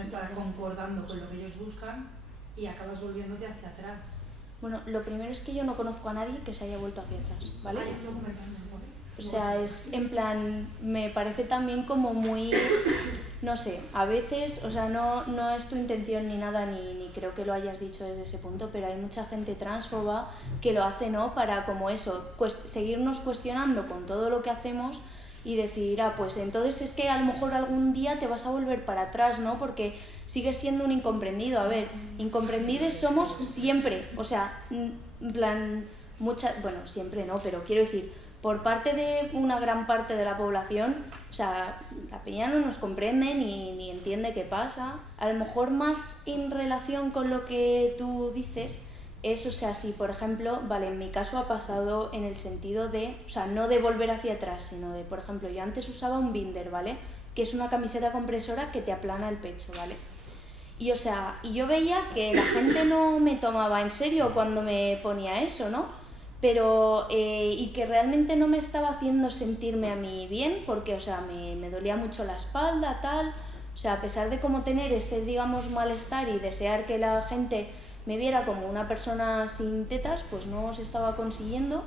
está concordando con lo que ellos buscan y acabas volviéndote hacia atrás. Bueno, lo primero es que yo no conozco a nadie que se haya vuelto hacia atrás, ¿vale? O sea, es en plan, me parece también como muy, no sé, a veces, o sea, no es tu intención ni nada, ni creo que lo hayas dicho desde ese punto, pero hay mucha gente transfoba que lo hace, ¿no? Para como eso, seguirnos cuestionando con todo lo que hacemos y decir, pues entonces es que a lo mejor algún día te vas a volver para atrás, ¿no? Porque sigues siendo un incomprendido. A ver, incomprendidos somos siempre, o sea, en plan, bueno, siempre no, pero quiero decir, por parte de una gran parte de la población, o sea, la peña no nos comprende ni entiende qué pasa. A lo mejor más en relación con lo que tú dices, es, o sea, si por ejemplo, vale, en mi caso ha pasado en el sentido de, o sea, no de volver hacia atrás, sino de, por ejemplo, yo antes usaba un binder, ¿vale? Que es una camiseta compresora que te aplana el pecho, ¿vale? Y, o sea, y yo veía que la gente no me tomaba en serio cuando me ponía eso, ¿no? Pero, y que realmente no me estaba haciendo sentirme a mí bien, porque, o sea, me dolía mucho la espalda, tal, o sea, a pesar de como tener ese, digamos, malestar y desear que la gente me viera como una persona sin tetas, pues no se estaba consiguiendo.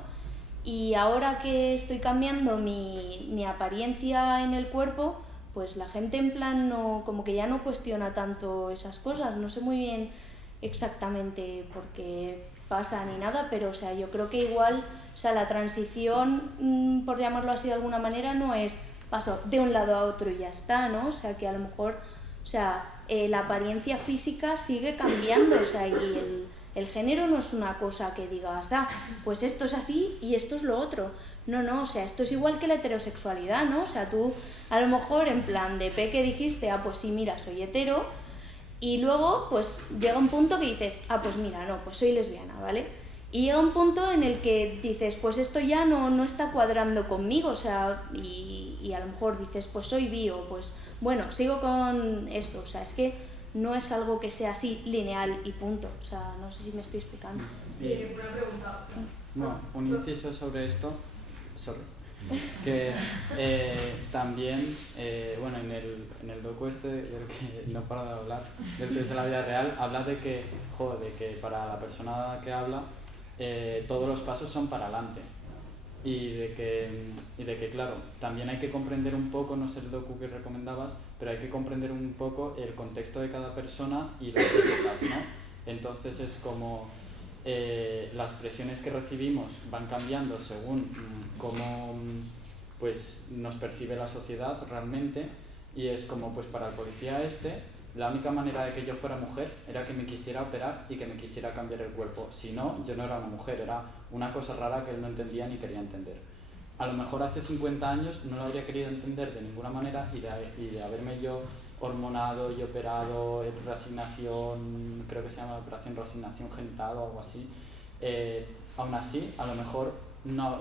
Y ahora que estoy cambiando mi apariencia en el cuerpo, pues la gente en plan no, como que ya no cuestiona tanto esas cosas. No sé muy bien exactamente por qué pasa ni nada, pero o sea, yo creo que igual, o sea, la transición, por llamarlo así de alguna manera, no es paso de un lado a otro y ya está, ¿no? O sea, que a lo mejor, o sea, la apariencia física sigue cambiando, o sea, y el género no es una cosa que digas, pues esto es así y esto es lo otro. No, o sea, esto es igual que la heterosexualidad, ¿no? O sea, tú a lo mejor en plan de peque dijiste, pues sí, mira, soy hetero, Y luego, pues llega un punto que dices, ah, pues mira, no, pues soy lesbiana, ¿vale? Y llega un punto en el que dices, pues esto ya no está cuadrando conmigo, o sea, y a lo mejor dices, pues soy bi, o pues bueno, sigo con esto, o sea, es que no es algo que sea así lineal y punto, o sea, no sé si me estoy explicando. Una pregunta, o sea, No, un inciso sobre esto, que también, bueno, en el docu este del que no paro de hablar, del test de la vida real, habla de que, de que para la persona que habla, todos los pasos son para adelante. Y de que, claro, también hay que comprender un poco, no sé el docu que recomendabas, pero hay que comprender un poco el contexto de cada persona y las épocas, ¿no? Entonces es como las presiones que recibimos van cambiando según cómo pues, nos percibe la sociedad realmente, y es como pues para el policía la única manera de que yo fuera mujer era que me quisiera operar y que me quisiera cambiar el cuerpo. Si no, yo no era una mujer, era una cosa rara que él no entendía ni quería entender. A lo mejor hace 50 años no lo habría querido entender de ninguna manera, y de haberme yo hormonado y operado, reasignación, creo que se llama operación reasignación genital o algo así, aún así, a lo mejor no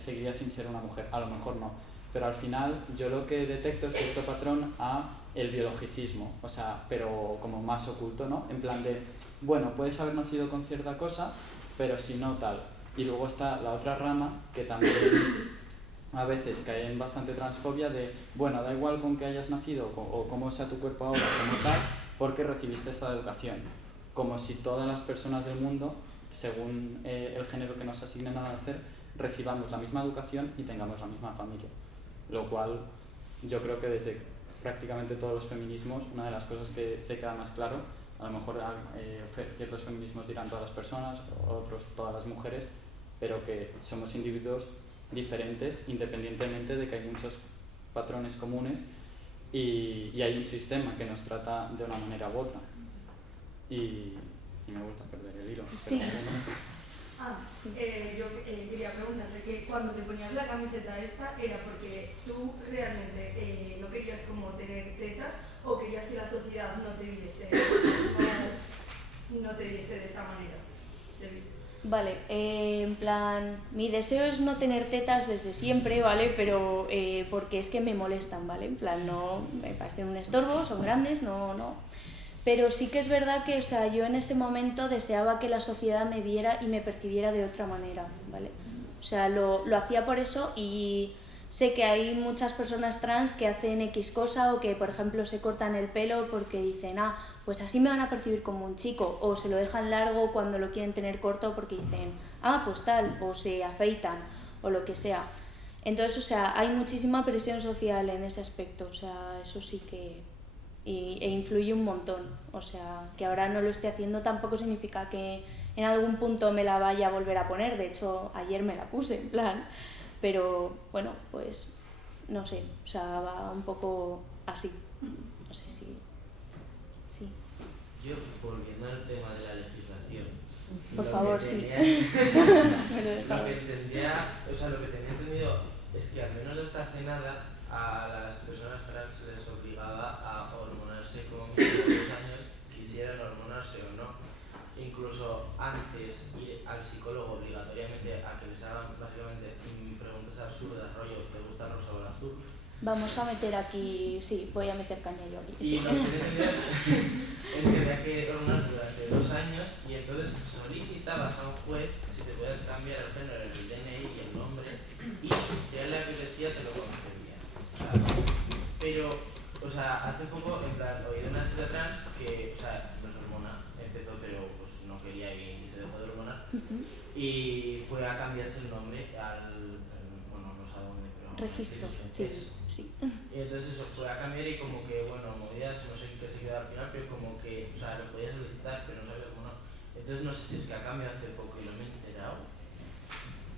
seguiría sin ser una mujer, a lo mejor no. Pero al final yo lo que detecto es cierto patrón a el biologicismo, o sea, pero como más oculto, ¿no? En plan de, bueno, puedes haber nacido con cierta cosa, pero si no tal. Y luego está la otra rama que también a veces cae en bastante transfobia de, bueno, da igual con que hayas nacido o cómo sea tu cuerpo ahora, como tal, porque recibiste esta educación. Como si todas las personas del mundo, según el género que nos asignen al nacer, recibamos la misma educación y tengamos la misma familia. Lo cual yo creo que desde prácticamente todos los feminismos, una de las cosas que se queda más claro, a lo mejor ciertos feminismos dirán todas las personas, otros todas las mujeres, pero que somos individuos diferentes independientemente de que hay muchos patrones comunes y hay un sistema que nos trata de una manera u otra. Y me he vuelto a perder el hilo. Sí. Yo quería preguntarte que cuando te ponías la camiseta esta, ¿era porque tú realmente no querías como tener tetas o querías que la sociedad no te viese de esa manera? Vale, en plan, mi deseo es no tener tetas desde siempre, ¿vale? Pero porque es que me molestan, ¿vale? En plan, no me parecen un estorbo, son grandes, no. Pero sí que es verdad que, o sea, yo en ese momento deseaba que la sociedad me viera y me percibiera de otra manera, ¿vale? O sea, lo hacía por eso, y sé que hay muchas personas trans que hacen X cosa, o que, por ejemplo, se cortan el pelo porque dicen, pues así me van a percibir como un chico, o se lo dejan largo cuando lo quieren tener corto porque dicen, pues tal, o se afeitan, o lo que sea. Entonces, o sea, hay muchísima presión social en ese aspecto, o sea, eso sí que... e influye un montón, o sea, que ahora no lo esté haciendo tampoco significa que en algún punto me la vaya a volver a poner, de hecho ayer me la puse, en plan, pero bueno, pues no sé, o sea, va un poco así, no sé si... Sí. Yo, volviendo al tema de la legislación, por favor, sí. Lo que tenía entendido es que al menos hasta hace nada a las personas trans se les obligaba a hormonarse como mínimo 2 años, quisieran hormonarse o no. Incluso antes ir al psicólogo obligatoriamente a que les hagan básicamente preguntas absurdas, rollo, ¿te gusta rosa o el azul? Vamos a meter aquí, sí, voy a meter caña yo aquí. Y lo que tenías es que había que hormonarse durante 2 años, y entonces solicitabas a un juez si te podías cambiar el género, el DNI y el nombre, y si a él le apetecía te lo concedía. Pero, o sea, hace poco, en plan, oí de una chica trans que, o sea, no se hormona, empezó, pero pues no quería y se dejó de hormonar, y fue a cambiarse el nombre al, bueno, no sé a dónde, pero... Registro, sí. Y entonces eso fue a cambiar y como que, bueno, movidas, no sé qué se quedó al final, pero como que, o sea, lo podía solicitar, pero no sabía cómo no. Entonces no sé si es que ha cambiado hace poco y lo me he enterado.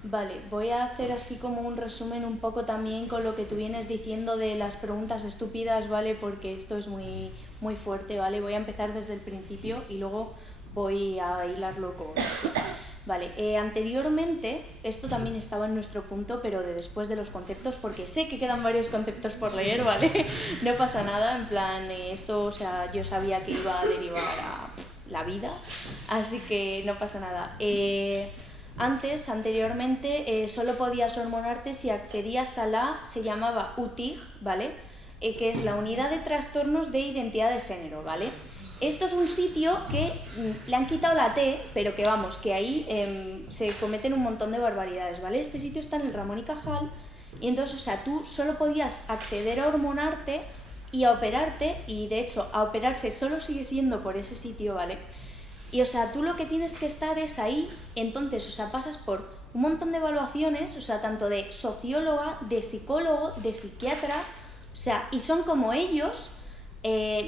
Vale, voy a hacer así como un resumen un poco también con lo que tú vienes diciendo de las preguntas estúpidas, ¿vale? Porque esto es muy, muy fuerte, ¿vale? Voy a empezar desde el principio y luego voy a hilarlo con... Vale, anteriormente, esto también estaba en nuestro punto, pero de después de los conceptos, porque sé que quedan varios conceptos por leer, ¿vale? No pasa nada, en plan, esto, o sea, yo sabía que iba a derivar a la vida, así que no pasa nada. Anteriormente, solo podías hormonarte si accedías a la, se llamaba UTIG, ¿vale? Que es la Unidad de Trastornos de Identidad de Género, ¿vale? Esto es un sitio que le han quitado la T, pero que vamos, que ahí se cometen un montón de barbaridades, ¿vale? Este sitio está en el Ramón y Cajal, y entonces, o sea, tú solo podías acceder a hormonarte y a operarte, y de hecho, a operarse solo sigue siendo por ese sitio, ¿vale? Y, o sea, tú lo que tienes que estar es ahí, entonces, o sea, pasas por un montón de evaluaciones, o sea, tanto de socióloga, de psicólogo, de psiquiatra, o sea, y son como ellos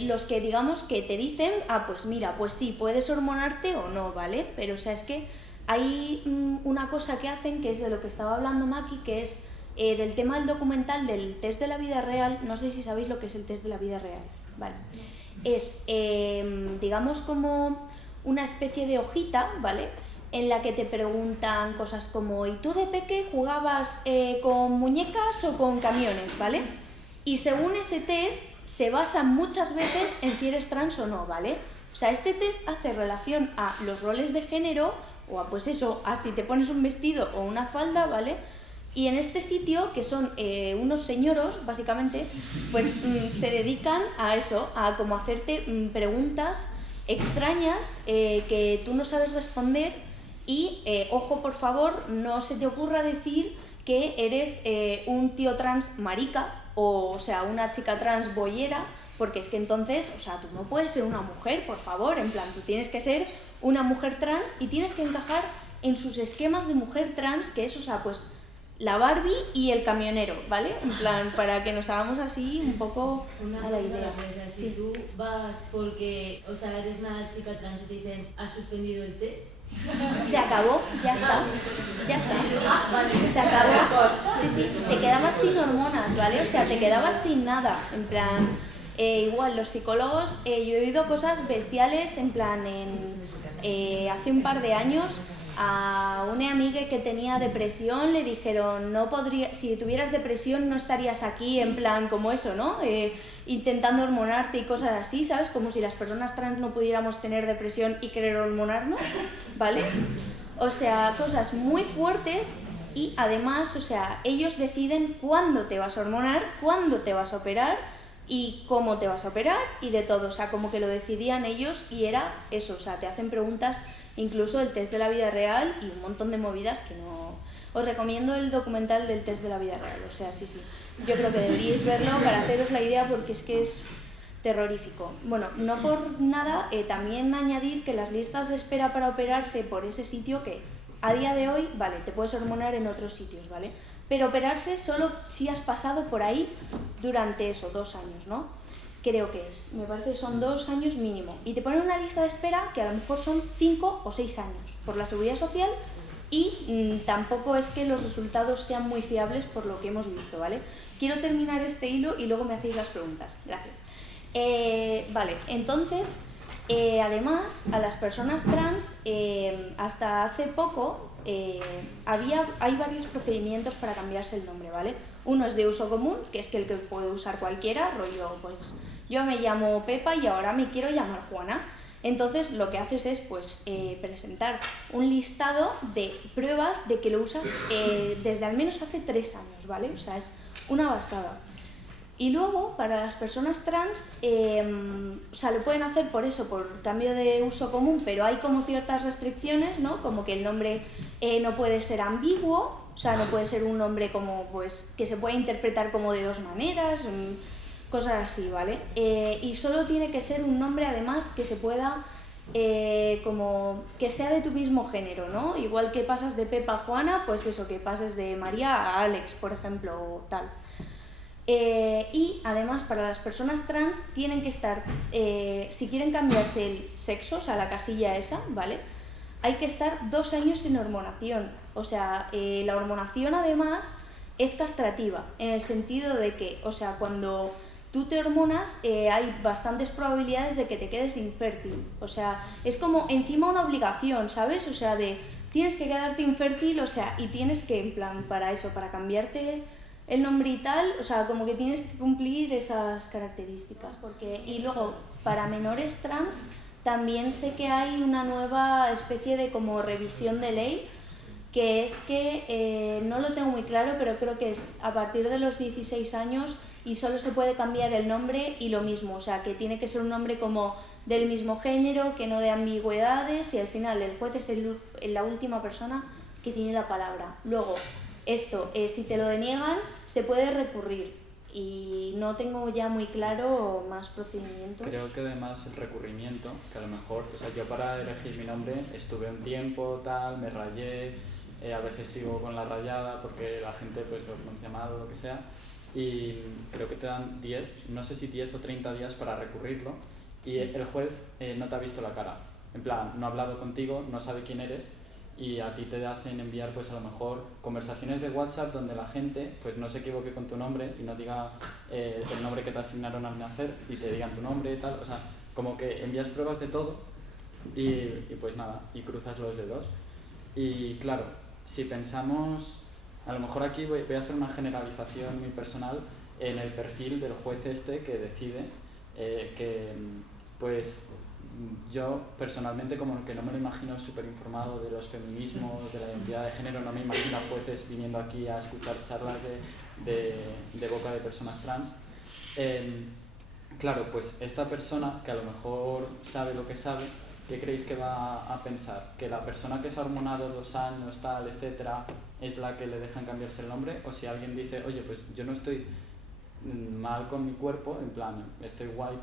los que, digamos, que te dicen, pues mira, pues sí, puedes hormonarte o no, ¿vale? Pero, o sea, es que hay una cosa que hacen, que es de lo que estaba hablando Maki, que es del tema del documental del test de la vida real. No sé si sabéis lo que es el test de la vida real, ¿vale? Es, digamos, como una especie de hojita, ¿vale? En la que te preguntan cosas como, ¿y tú de peque jugabas con muñecas o con camiones, ¿vale? Y según ese test se basa muchas veces en si eres trans o no, ¿vale? O sea, este test hace relación a los roles de género o a, pues eso, a si te pones un vestido o una falda, ¿vale? Y en este sitio, que son unos señoros, básicamente, pues se dedican a eso, a como hacerte preguntas extrañas que tú no sabes responder y, ojo, por favor, no se te ocurra decir que eres un tío trans marica, o sea, una chica trans boyera, porque es que entonces, o sea, tú no puedes ser una mujer, por favor, en plan, tú tienes que ser una mujer trans y tienes que encajar en sus esquemas de mujer trans, que es, o sea, pues la Barbie y el camionero, ¿vale? En plan, para que nos hagamos así un poco a la idea. O sea, si tú vas porque, o sea, eres una chica trans y te dicen, ¿has suspendido el test? Se acabó, ya está, ya está, se acabó, sí, te quedabas sin hormonas, ¿vale? O sea, te quedabas sin nada, en plan, igual los psicólogos, yo he oído cosas bestiales, en plan, hace un par de años a una amiga que tenía depresión le dijeron, no podría, si tuvieras depresión no estarías aquí, en plan, como eso, ¿no? Intentando hormonarte y cosas así, ¿sabes? Como si las personas trans no pudiéramos tener depresión y querer hormonarnos, ¿vale? O sea, cosas muy fuertes y además, o sea, ellos deciden cuándo te vas a hormonar, cuándo te vas a operar y cómo te vas a operar y de todo, o sea, como que lo decidían ellos y era eso, o sea, te hacen preguntas, incluso el test de la vida real y un montón de movidas que no... Os recomiendo el documental del test de la vida real, o sea, sí, yo creo que deberíais verlo para haceros la idea porque es que es terrorífico. Bueno, no por nada, también añadir que las listas de espera para operarse por ese sitio que a día de hoy, vale, te puedes hormonar en otros sitios, ¿vale? Pero operarse solo si has pasado por ahí durante eso, 2 años, ¿no? Creo que es, me parece que son 2 años mínimo. Y te ponen una lista de espera que a lo mejor son 5 o 6 años por la Seguridad Social y tampoco es que los resultados sean muy fiables por lo que hemos visto, ¿vale? Quiero terminar este hilo y luego me hacéis las preguntas. Gracias. Vale, entonces, además, a las personas trans, hasta hace poco, hay varios procedimientos para cambiarse el nombre, ¿vale? Uno es de uso común, que es que el que puede usar cualquiera, rollo, pues yo me llamo Pepa y ahora me quiero llamar Juana. Entonces lo que haces es pues presentar un listado de pruebas de que lo usas desde al menos hace 3 años, ¿vale? O sea, es una bastada. Y luego, para las personas trans, o sea, lo pueden hacer por eso, por cambio de uso común, pero hay como ciertas restricciones, ¿no? Como que el nombre no puede ser ambiguo, o sea, no puede ser un nombre como, pues, que se puede interpretar como de 2 maneras, cosas así, ¿vale? Y solo tiene que ser un nombre, además, que se pueda, como, que sea de tu mismo género, ¿no? Igual que pasas de Pepa a Juana, pues eso, que pases de María a Alex, por ejemplo, o tal. Y además para las personas trans tienen que estar, si quieren cambiarse el sexo, o sea, la casilla esa, ¿vale? Hay que estar 2 años sin hormonación. O sea, la hormonación además es castrativa, en el sentido de que, o sea, cuando tú te hormonas hay bastantes probabilidades de que te quedes infértil. O sea, es como encima una obligación, ¿sabes? O sea, de tienes que quedarte infértil, o sea, y tienes que, en plan, para eso, para cambiarte el nombre y tal, o sea, como que tienes que cumplir esas características. Y luego, para menores trans, también sé que hay una nueva especie de como revisión de ley, que es que, no lo tengo muy claro, pero creo que es a partir de los 16 años y solo se puede cambiar el nombre y lo mismo, o sea, que tiene que ser un nombre como del mismo género, que no de ambigüedades, y al final el juez es la última persona que tiene la palabra. Luego, esto, si te lo deniegan, se puede recurrir, y no tengo ya muy claro más procedimientos. Creo que además el recurrimiento, que a lo mejor, o sea, yo para elegir mi nombre estuve un tiempo, tal, me rayé, a veces sigo con la rayada porque la gente pues lo pronuncia mal o lo que sea, y creo que te dan 10, no sé si 10 o 30 días para recurrirlo, y el juez no te ha visto la cara, en plan, no ha hablado contigo, no sabe quién eres, y a ti te hacen enviar pues a lo mejor conversaciones de WhatsApp donde la gente pues no se equivoque con tu nombre y no diga el nombre que te asignaron al nacer y te digan tu nombre y tal, o sea, como que envías pruebas de todo y pues nada, y cruzas los dedos. Y claro, si pensamos, a lo mejor aquí voy a hacer una generalización muy personal en el perfil del juez este que decide que pues yo personalmente como que no me lo imagino súper informado de los feminismos, de la identidad de género, no me imagino a jueces viniendo aquí a escuchar charlas de boca de personas trans. Claro, pues esta persona que a lo mejor sabe lo que sabe, ¿qué creéis que va a pensar? ¿Que la persona que se ha hormonado 2 años, tal, etcétera, es la que le dejan cambiarse el nombre? O si alguien dice, oye, pues yo no estoy mal con mi cuerpo, en plan, estoy guay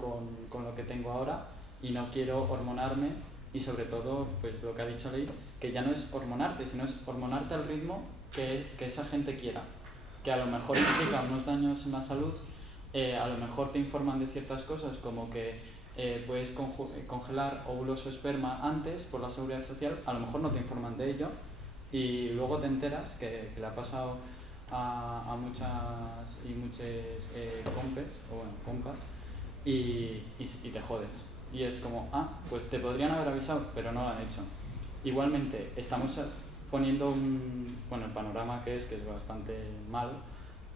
con lo que tengo ahora y no quiero hormonarme, y sobre todo, pues lo que ha dicho Ley, que ya no es hormonarte, sino es hormonarte al ritmo que esa gente quiera, que a lo mejor implica unos daños en la salud, a lo mejor te informan de ciertas cosas como que puedes congelar óvulos o esperma antes por la seguridad social, a lo mejor no te informan de ello y luego te enteras que le ha pasado a muchas y muchos compas y te jodes. Y es como, pues te podrían haber avisado, pero no lo han hecho. Igualmente, estamos poniendo el panorama que es bastante mal,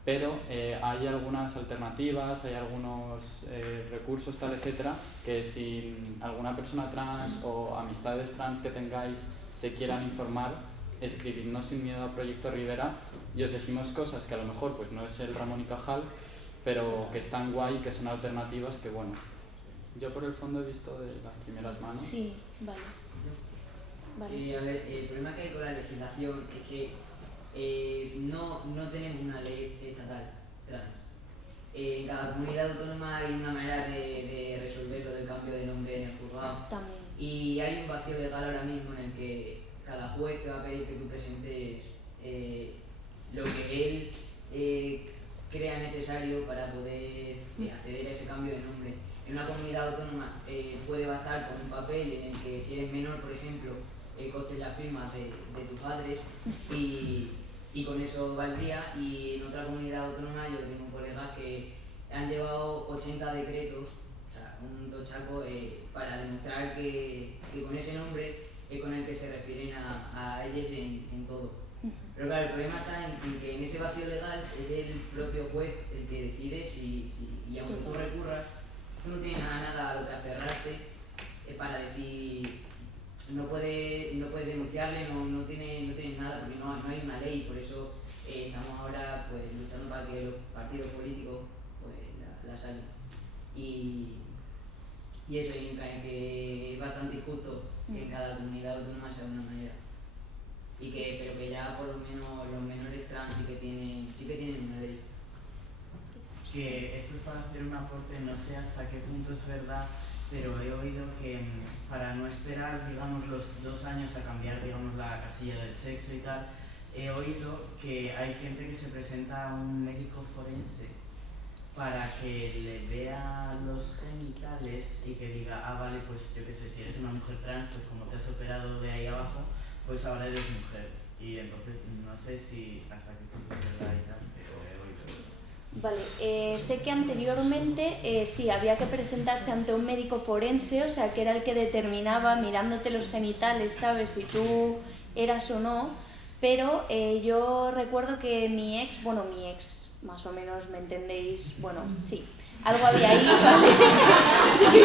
pero hay algunas alternativas, hay algunos recursos, tal, etcétera, que si alguna persona trans o amistades trans que tengáis se quieran informar, escribidnos sin miedo a Proyecto Rivera y os decimos cosas que a lo mejor pues no es el Ramón y Cajal, pero que están guay, que son alternativas que bueno. Yo por el fondo he visto de las primeras manos. Sí, vale. A ver, el problema que hay con la legislación es que no tenemos una ley estatal trans. En cada comunidad autónoma hay una manera de resolver lo del cambio de nombre en el juzgado. También. Y hay un vacío legal ahora mismo en el que cada juez te va a pedir que tú presentes lo que él crea necesario para poder acceder a ese cambio de nombre. En una comunidad autónoma puede bastar con un papel en el que si eres menor, por ejemplo, costes la firma de tus padres y con eso valdría. Y en otra comunidad autónoma yo tengo colegas que han llevado 80 decretos, o sea, un tochaco, para demostrar que con ese nombre es con el que se refieren a ellos en todo. Pero claro, el problema está en que en ese vacío legal es el propio juez el que decide y aunque tú recurras, tú no tienes nada a lo que aferrarte para decir, no puedes denunciarle, no tienes nada porque no hay una ley. Por eso estamos ahora pues luchando para que los partidos políticos pues la saquen. Y eso indica en que es bastante injusto que en cada comunidad autónoma sea de una manera. Pero que ya por lo menos los menores trans sí que tienen una ley. Que esto es para hacer un aporte, no sé hasta qué punto es verdad, pero he oído que para no esperar, digamos, los 2 años a cambiar, digamos, la casilla del sexo y tal, he oído que hay gente que se presenta a un médico forense para que le vea los genitales y que diga, vale, pues yo qué sé, si eres una mujer trans, pues como te has operado de ahí abajo, pues ahora eres mujer. Y entonces no sé si hasta qué punto es verdad y tal, pero he oído eso. Vale, sé que anteriormente sí, había que presentarse ante un médico forense, o sea, que era el que determinaba mirándote los genitales, ¿sabes? Si tú eras o no, pero yo recuerdo que mi ex, más o menos me entendéis, bueno, sí, algo había ahí, ¿vale? Sí.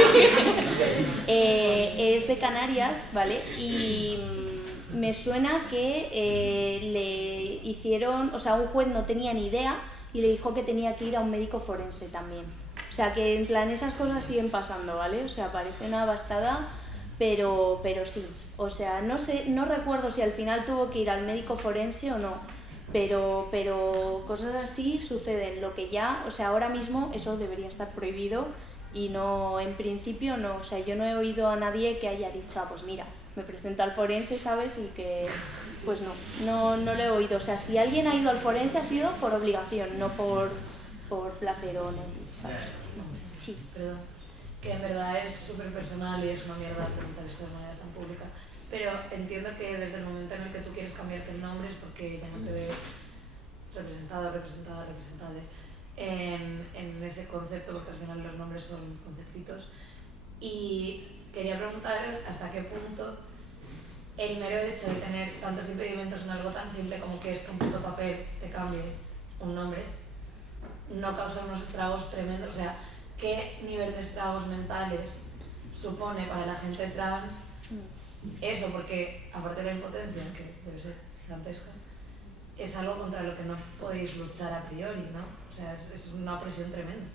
Es de Canarias, ¿vale? Y me suena que le hicieron, o sea, un juez no tenía ni idea y le dijo que tenía que ir a un médico forense también. O sea, que en plan esas cosas siguen pasando, ¿vale? O sea, parece una bastada, pero sí. O sea, no sé, no recuerdo si al final tuvo que ir al médico forense o no, pero cosas así suceden. Lo que ya, o sea, ahora mismo eso debería estar prohibido y no, en principio no. O sea, yo no he oído a nadie que haya dicho, pues mira, me presento al forense, ¿sabes? Y que, pues no lo he oído. O sea, si alguien ha ido al forense ha sido por obligación, no por placer o no, ¿sabes? Sí. Perdón, que en verdad es súper personal y es una mierda preguntar esto de manera tan pública, pero entiendo que desde el momento en el que tú quieres cambiarte el nombre es porque ya no te ves representada en ese concepto, porque al final los nombres son conceptitos. Y quería preguntaros hasta qué punto el mero hecho de tener tantos impedimentos en algo tan simple como que es que un puto papel te cambie un nombre no causa unos estragos tremendos. O sea, ¿qué nivel de estragos mentales supone para la gente trans eso? Porque aparte de la impotencia, que debe ser gigantesca, es algo contra lo que no podéis luchar a priori, ¿no? O sea, es una presión tremenda.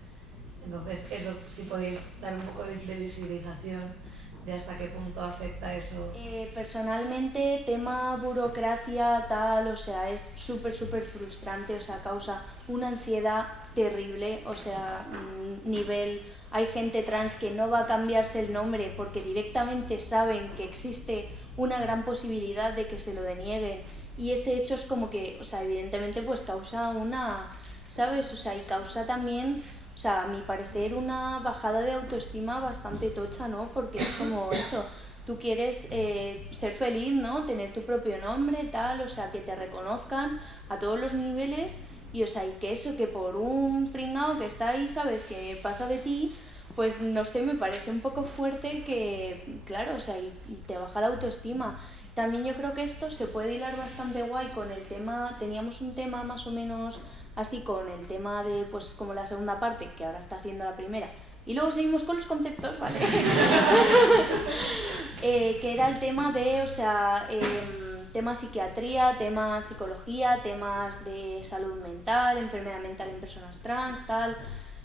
Entonces, eso, si podéis dar un poco de visibilización de hasta qué punto afecta eso. Personalmente, tema burocracia, tal, o sea, es súper frustrante, o sea, causa una ansiedad terrible, o sea, nivel, hay gente trans que no va a cambiarse el nombre porque directamente saben que existe una gran posibilidad de que se lo denieguen, y ese hecho es como que, o sea, evidentemente pues causa una, ¿sabes? O sea, y causa también, o sea, a mi parecer, una bajada de autoestima bastante tocha, ¿no? Porque es como eso, tú quieres ser feliz, ¿no? Tener tu propio nombre, tal, o sea, que te reconozcan a todos los niveles, y o sea, y que eso, que por un pringao que está ahí, ¿sabes? Que pasa de ti, pues no sé, me parece un poco fuerte que, claro, o sea, y te baja la autoestima. También yo creo que esto se puede hilar bastante guay con el tema, teníamos un tema más o menos así con el tema de, pues como la segunda parte, que ahora está siendo la primera, y luego seguimos con los conceptos, ¿vale? Que era el tema de, o sea, tema psiquiatría, tema psicología, temas de salud mental, enfermedad mental en personas trans, tal.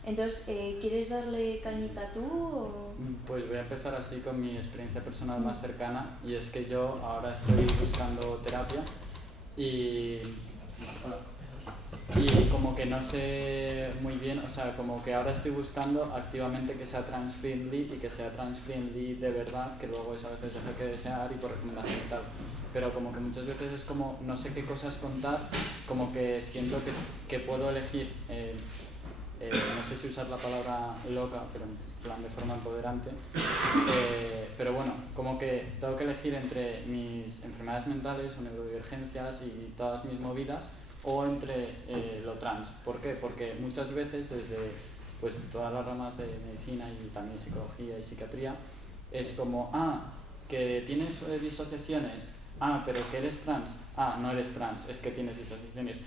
Entonces, ¿quieres darle cañita tú? O? Pues voy a empezar así con mi experiencia personal más cercana, y es que yo ahora estoy buscando terapia y como que no sé muy bien, o sea, como que ahora estoy buscando activamente que sea trans-friendly y que sea trans-friendly de verdad, que luego eso a veces deja que desear y por recomendación y tal. Pero como que muchas veces es como no sé qué cosas contar, como que siento que puedo elegir, no sé si usar la palabra loca, pero en plan de forma empoderante, pero bueno, como que tengo que elegir entre mis enfermedades mentales o neurodivergencias y todas mis movidas, o entre lo trans. ¿Por qué? Porque muchas veces desde pues, todas las ramas de medicina y también psicología y psiquiatría es como, que tienes disociaciones, pero que eres trans, no eres trans, es que tienes disociaciones,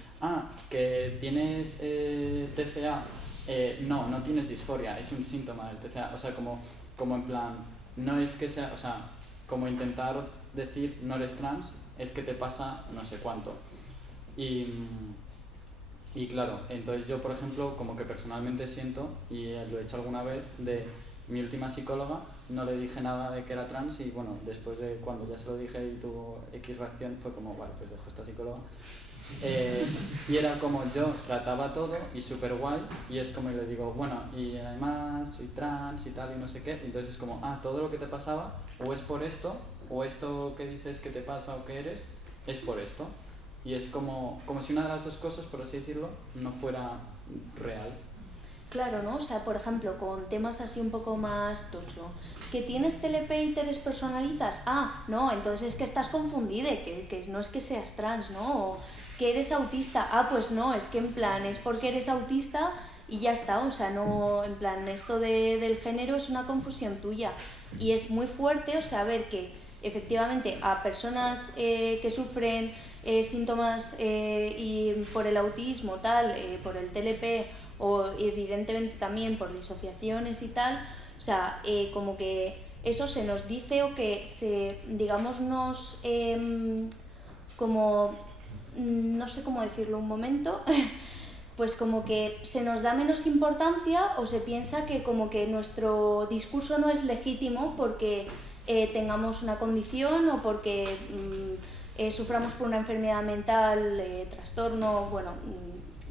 que tienes TCA, no tienes disforia, es un síntoma del TCA, o sea, como en plan, no es que sea, o sea, como intentar decir no eres trans, es que te pasa no sé cuánto. Y claro, entonces yo, por ejemplo, como que personalmente siento, y lo he hecho alguna vez, de mi última psicóloga, no le dije nada de que era trans, y bueno, después de cuando ya se lo dije y tuvo X reacción, fue como, vale, pues dejo esta psicóloga. Y era como yo trataba todo y súper guay, y es como le digo, bueno, y además soy trans y tal y no sé qué, entonces es como, todo lo que te pasaba o es por esto, o esto que dices que te pasa o que eres, es por esto. Y es como si una de las dos cosas, por así decirlo, no fuera real. Claro, ¿no? O sea, por ejemplo, con temas así un poco más tocho, ¿que tienes TLP y te despersonalizas? No, entonces es que estás confundida, que no es que seas trans, ¿no? O que eres autista, pues no, es que en plan, es porque eres autista y ya está, o sea, no, en plan, esto del género es una confusión tuya. Y es muy fuerte, o sea, ver que efectivamente a personas que sufren síntomas y por el autismo, tal, por el TLP o evidentemente también por disociaciones y tal, o sea, como que eso se nos dice o que se, digamos, nos, como, no sé cómo decirlo un momento, pues como que se nos da menos importancia o se piensa que como que nuestro discurso no es legítimo porque tengamos una condición o porque suframos por una enfermedad mental, trastorno, bueno,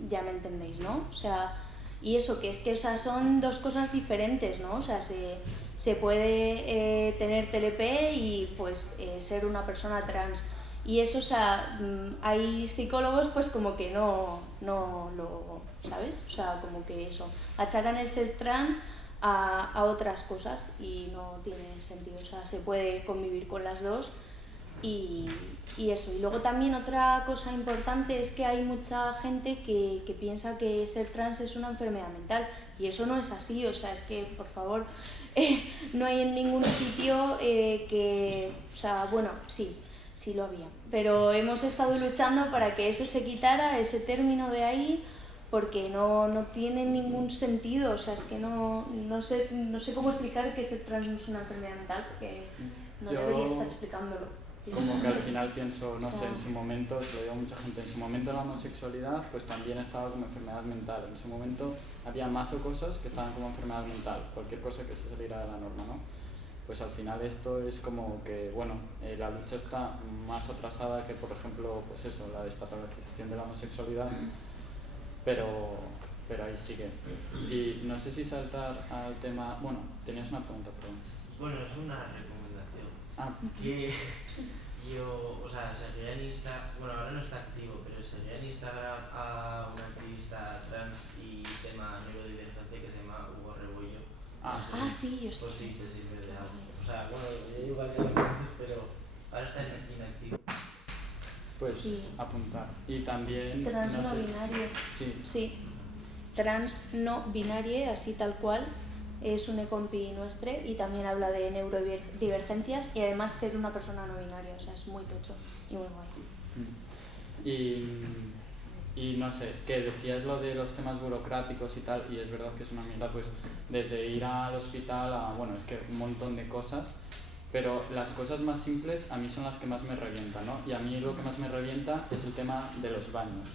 ya me entendéis, ¿no? O sea, y eso, que es que, o sea, son dos cosas diferentes, ¿no? O sea, se puede tener TLP y pues ser una persona trans. Y eso, o sea, hay psicólogos pues como que no lo, ¿sabes? O sea, como que eso, achacan el ser trans a otras cosas y no tiene sentido. O sea, se puede convivir con las dos y eso. Y luego también otra cosa importante es que hay mucha gente que piensa que ser trans es una enfermedad mental y eso no es así. O sea, es que, por favor, no hay en ningún sitio que, o sea, bueno, sí lo había, pero hemos estado luchando para que eso se quitara, ese término de ahí, porque no tiene ningún sentido. O sea, es que no sé cómo explicar que ser trans no es una enfermedad mental, porque no debería estar explicándolo. Como que al final pienso, no sé, en su momento, se lo digo a mucha gente, en su momento la homosexualidad pues también estaba como enfermedad mental, en su momento había mazo cosas que estaban como enfermedad mental, cualquier cosa que se saliera de la norma, ¿no? Pues al final esto es como que, bueno, la lucha está más atrasada que, por ejemplo, pues eso, la despatologización de la homosexualidad, pero ahí sigue. Y no sé si saltar al tema, bueno, tenías una pregunta, perdón. Bueno, es una recomendación. Que yo, o sea, seguía en Instagram, bueno, ahora no está activo, pero seguía en Instagram a una activista trans y tema neurodivergente que se llama Hugo Rebollo. Sí, yo pues sí, te sirve de algo. O sea, bueno, yo igual que lo conoces, pero ahora está inactivo. Pues sí. Apuntar. Y también... Trans no no sé. binario. Sí. Trans no binario, así tal cual. Es un ecompi nuestro y también habla de neurodivergencias y además ser una persona no binaria, o sea, es muy tocho y muy guay. Y no sé, que decías lo de los temas burocráticos y tal, y es verdad que es una mierda, pues desde ir al hospital a, bueno, es que un montón de cosas, pero las cosas más simples a mí son las que más me revientan, ¿no? Y a mí lo que más me revienta es el tema de los baños.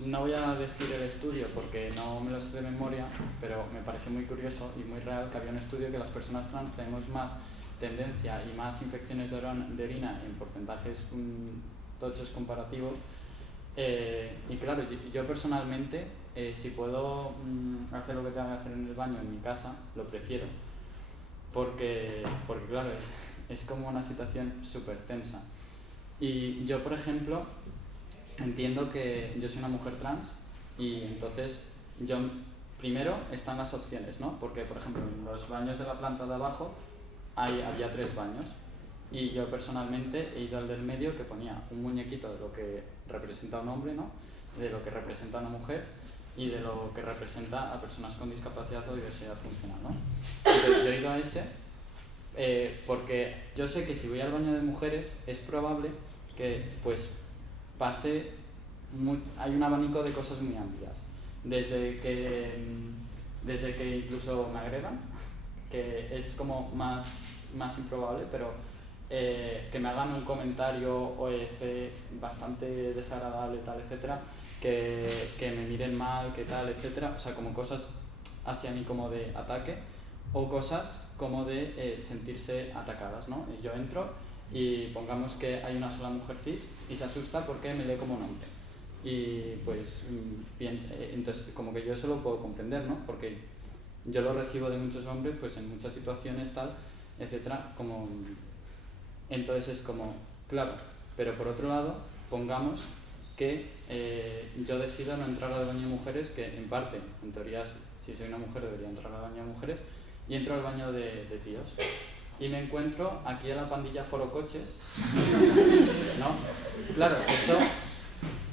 No voy a decir el estudio porque no me lo sé de memoria, pero me parece muy curioso y muy real que había un estudio que las personas trans tenemos más tendencia y más infecciones de orina en porcentajes tochos comparativos. Y claro, yo personalmente, si puedo hacer lo que tengo que hacer en el baño en mi casa, lo prefiero, porque claro, es como una situación súper tensa. Y yo, por ejemplo, entiendo que yo soy una mujer trans y entonces yo primero están las opciones, ¿no? Porque, por ejemplo, en los baños de la planta de abajo había 3 baños y yo personalmente he ido al del medio que ponía un muñequito de lo que representa un hombre, ¿no? De lo que representa a una mujer y de lo que representa a personas con discapacidad o diversidad funcional, ¿no? Entonces yo he ido a ese porque yo sé que si voy al baño de mujeres es probable que pues pase, hay un abanico de cosas muy amplias, desde que incluso me agredan, que es como más improbable, pero que me hagan un comentario bastante desagradable, tal, etcétera, que me miren mal, que tal, etcétera, o sea, como cosas hacia mí como de ataque, o cosas como de sentirse atacadas, ¿no? Y yo entro y pongamos que hay una sola mujer cis y se asusta porque me lee como un hombre. Y pues entonces como que yo eso lo puedo comprender, ¿no? Porque yo lo recibo de muchos hombres pues en muchas situaciones tal, etcétera, como entonces es como, claro, pero por otro lado pongamos que yo decido no entrar al baño de mujeres, que en parte, en teoría si soy una mujer debería entrar al baño de mujeres, y entro al baño de tíos. Y me encuentro aquí a la pandilla Foro Coches, ¿no? Claro, eso,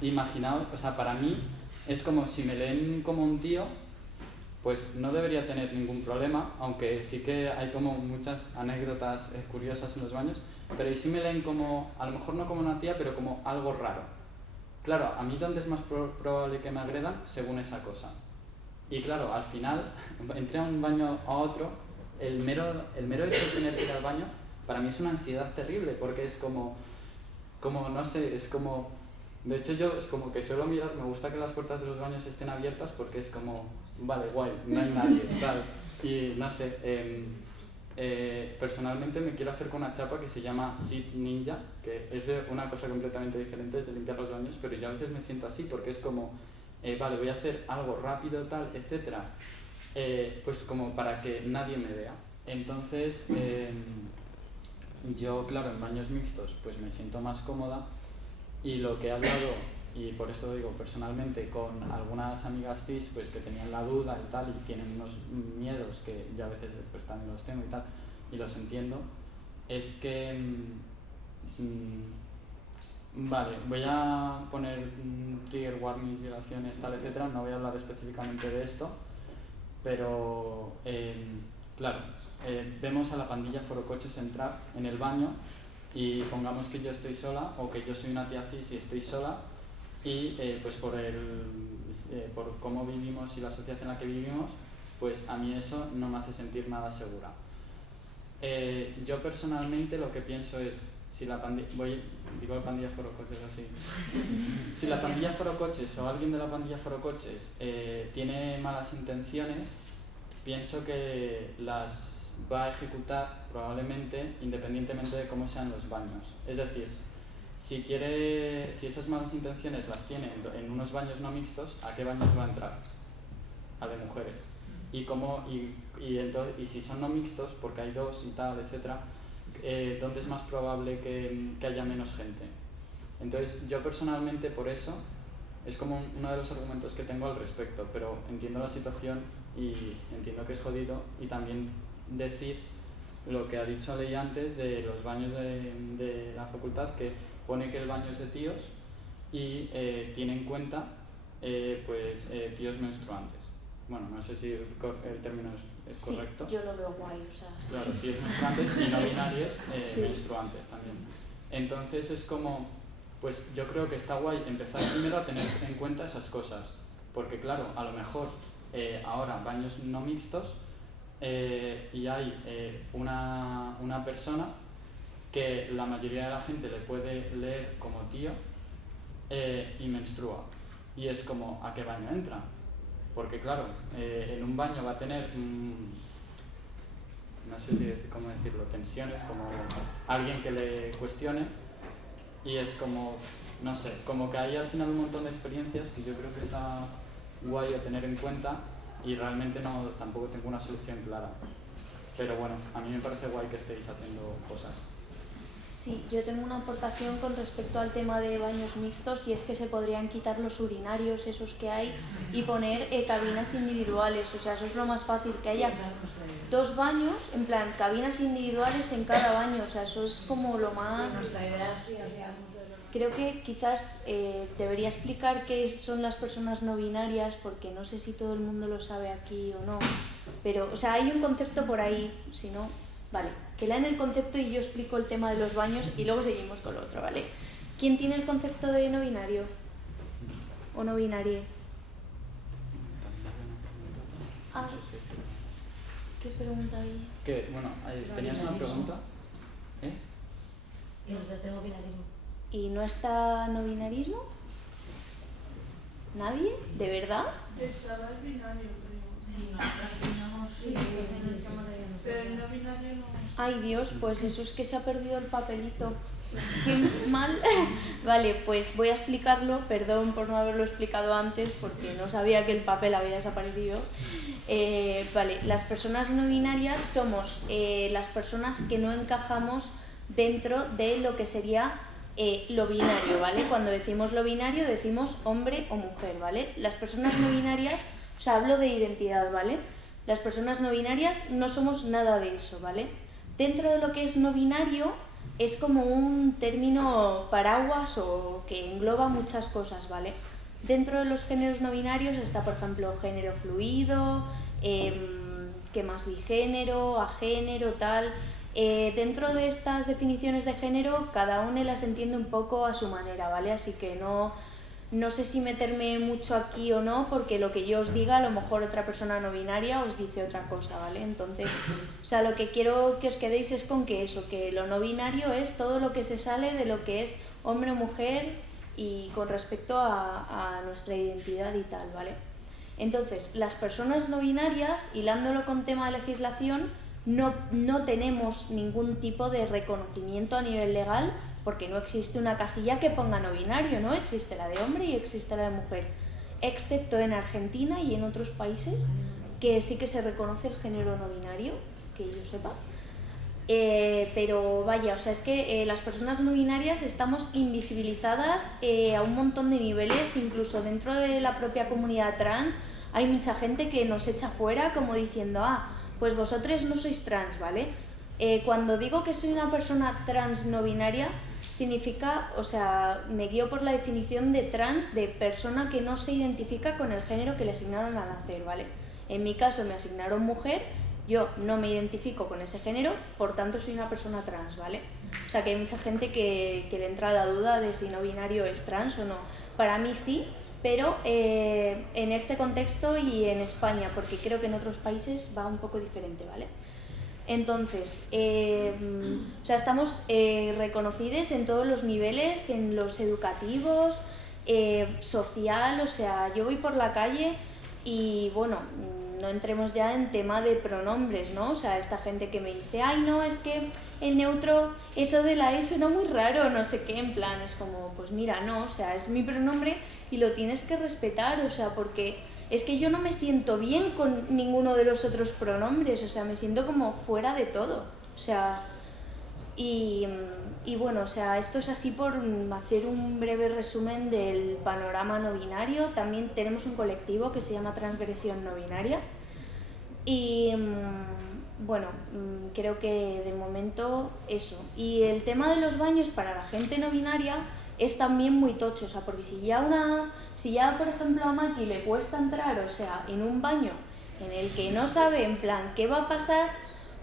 imaginaos, o sea, para mí es como si me leen como un tío, pues no debería tener ningún problema, aunque sí que hay como muchas anécdotas curiosas en los baños, pero sí me leen como, a lo mejor no como una tía, pero como algo raro. Claro, a mí ¿dónde es más probable que me agredan? Según esa cosa. Y claro, al final, entre a un baño a otro, el mero hecho de tener que ir al baño, para mí es una ansiedad terrible, porque es como no sé, es como... De hecho yo es como que suelo mirar, me gusta que las puertas de los baños estén abiertas porque es como, vale, guay, no hay nadie, tal. Y no sé, personalmente me quiero hacer con una chapa que se llama Sit Ninja, que es de una cosa completamente diferente, es de limpiar los baños, pero yo a veces me siento así porque es como, vale, voy a hacer algo rápido, tal, etcétera, pues como para que nadie me vea. Entonces, yo, claro, en baños mixtos pues me siento más cómoda, y lo que he hablado, y por eso digo personalmente, con algunas amigas cis pues que tenían la duda y tal, y tienen unos miedos que yo a veces pues también los tengo y tal, y los entiendo, es que vale, voy a poner trigger warnings, violaciones, tal, etcétera, no voy a hablar específicamente de esto, pero claro, vemos a la pandilla forocoches entrar en el baño y pongamos que yo estoy sola o que yo soy una tía cis y estoy sola, y pues por cómo vivimos y la sociedad en la que vivimos, pues a mí eso no me hace sentir nada segura. Yo personalmente lo que pienso es, si la pandilla, digo pandilla forocoches así, si la pandilla forocoches o alguien de la pandilla forocoches tiene malas intenciones, pienso que las va a ejecutar probablemente independientemente de cómo sean los baños. Es decir, si esas malas intenciones las tiene en unos baños no mixtos, ¿a qué baños va a entrar? A de mujeres. Y si son no mixtos, porque hay dos y tal, etcétera, ¿dónde es más probable que haya menos gente? Entonces, yo personalmente por eso es como uno de los argumentos que tengo al respecto, pero entiendo la situación y entiendo que es jodido, y también decir lo que ha dicho Ley antes de los baños de la facultad, que pone que el baño es de tíos y tiene en cuenta tíos menstruantes. Bueno, no sé si el término es correcto. Sí, yo lo veo guay, o sea... Sí. Claro, tíos menstruantes y no binarios menstruantes también. Entonces es como, pues yo creo que está guay empezar primero a tener en cuenta esas cosas, porque claro, a lo mejor ahora baños no mixtos, y hay una persona que la mayoría de la gente le puede leer como tío y menstrua, y es como, ¿a qué baño entra? Porque claro, en un baño va a tener no sé cómo decirlo, tensiones, como alguien que le cuestione, y es como, no sé, como que hay al final un montón de experiencias que yo creo que está guay a tener en cuenta, y realmente tampoco tengo una solución clara. Pero bueno, a mí me parece guay que estéis haciendo cosas. Sí, yo tengo una aportación con respecto al tema de baños mixtos, y es que se podrían quitar los urinarios esos que hay y poner cabinas individuales. O sea, eso es lo más fácil, que haya dos baños, en plan, cabinas individuales en cada baño. O sea, eso es como lo más... Creo que quizás debería explicar qué son las personas no binarias, porque no sé si todo el mundo lo sabe aquí o no, pero, o sea, hay un concepto por ahí, si no, vale, que lean el concepto y yo explico el tema de los baños y luego seguimos con lo otro, ¿vale? ¿Quién tiene el concepto de no binario? ¿O no binarie? Ah, ¿qué pregunta había? Bueno, ¿tenías una pregunta? Y nosotros tenemos binarismo. ¿Y no está no binarismo? ¿Nadie? ¿De verdad? Estaba el binario, creo. Sí, nosotros teníamos... Sí, pero el no binario no... Ay Dios, pues eso es que se ha perdido el papelito. Qué mal. Vale, pues voy a explicarlo, perdón por no haberlo explicado antes porque no sabía que el papel había desaparecido. Vale, las personas no binarias somos las personas que no encajamos dentro de lo que sería lo binario, ¿vale? Cuando decimos lo binario decimos hombre o mujer, ¿vale? Las personas no binarias, o sea, hablo de identidad, ¿vale? Las personas no binarias no somos nada de eso, ¿vale? Dentro de lo que es no binario es como un término paraguas o que engloba muchas cosas, ¿vale? Dentro de los géneros no binarios está, por ejemplo, género fluido, ¿qué más? Bigénero, agénero, tal. Dentro de estas definiciones de género, cada una las entiende un poco a su manera, ¿vale? Así que no sé si meterme mucho aquí o no, porque lo que yo os diga, a lo mejor otra persona no binaria os dice otra cosa, ¿vale? Entonces, o sea, lo que quiero que os quedéis es con que eso, que lo no binario es todo lo que se sale de lo que es hombre o mujer y con respecto a nuestra identidad y tal, ¿vale? Entonces, las personas no binarias, hilándolo con tema de legislación, no tenemos ningún tipo de reconocimiento a nivel legal porque no existe una casilla que ponga no binario, ¿no? Existe la de hombre y existe la de mujer, excepto en Argentina y en otros países que sí que se reconoce el género no binario, que yo sepa. Pero vaya, o sea, es que las personas no binarias estamos invisibilizadas a un montón de niveles, incluso dentro de la propia comunidad trans hay mucha gente que nos echa fuera como diciendo, pues vosotros no sois trans, ¿vale? Cuando digo que soy una persona trans no binaria, significa, o sea, me guío por la definición de trans de persona que no se identifica con el género que le asignaron al nacer, ¿vale? En mi caso me asignaron mujer, yo no me identifico con ese género, por tanto soy una persona trans, ¿vale? O sea que hay mucha gente que le entra la duda de si no binario es trans o no. Para mí sí, pero en este contexto y en España, porque creo que en otros países va un poco diferente, ¿vale? Entonces, o sea, estamos reconocidos en todos los niveles, en los educativos, social, o sea, yo voy por la calle y, bueno, no entremos ya en tema de pronombres, ¿no? O sea, esta gente que me dice, ay, no, es que el neutro, eso de la E suena muy raro, no sé qué, en plan, es como, pues mira, no, o sea, es mi pronombre y lo tienes que respetar, o sea, porque es que yo no me siento bien con ninguno de los otros pronombres, o sea, me siento como fuera de todo, o sea, y bueno, o sea, esto es así por hacer un breve resumen del panorama no binario. También tenemos un colectivo que se llama Transgresión No Binaria y bueno, creo que de momento eso. Y el tema de los baños para la gente no binaria es también muy tocho, o sea, porque si ya por ejemplo a Maki le cuesta entrar, o sea, en un baño en el que no sabe en plan qué va a pasar,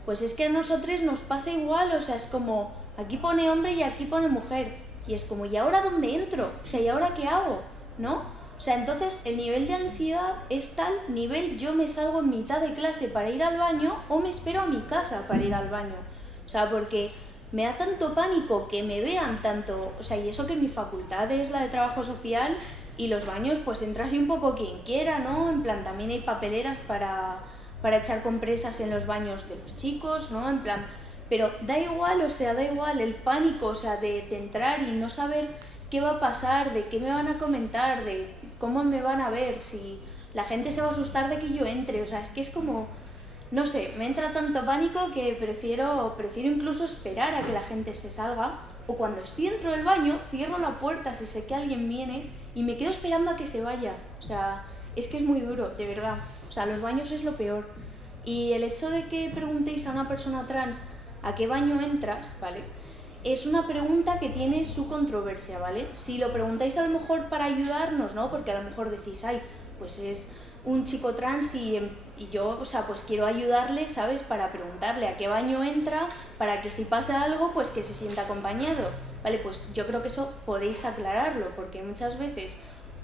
pues es que a nosotros nos pasa igual, o sea, es como, aquí pone hombre y aquí pone mujer, y es como, ¿y ahora dónde entro? O sea, ¿y ahora qué hago? ¿No? O sea, entonces el nivel de ansiedad es tal nivel, yo me salgo en mitad de clase para ir al baño o me espero a mi casa para ir al baño, o sea, porque me da tanto pánico que me vean tanto, o sea, y eso que mi facultad es la de trabajo social y los baños pues entra así un poco quien quiera, ¿no? En plan, también hay papeleras para echar compresas en los baños de los chicos, ¿no? En plan, pero da igual, o sea, da igual el pánico, o sea, de entrar y no saber qué va a pasar, de qué me van a comentar, de cómo me van a ver, si la gente se va a asustar de que yo entre, o sea, es que es como, no sé, me entra tanto pánico que prefiero incluso esperar a que la gente se salga, o cuando estoy dentro del baño, cierro la puerta si sé que alguien viene y me quedo esperando a que se vaya, o sea, es que es muy duro, de verdad. O sea, los baños es lo peor. Y el hecho de que preguntéis a una persona trans a qué baño entras, ¿vale? Es una pregunta que tiene su controversia, ¿vale? Si lo preguntáis a lo mejor para ayudarnos, ¿no? Porque a lo mejor decís, ay, pues es un chico trans y yo, o sea, pues quiero ayudarle, ¿sabes? Para preguntarle a qué baño entra, para que si pasa algo, pues que se sienta acompañado, ¿vale? Pues yo creo que eso podéis aclararlo, porque muchas veces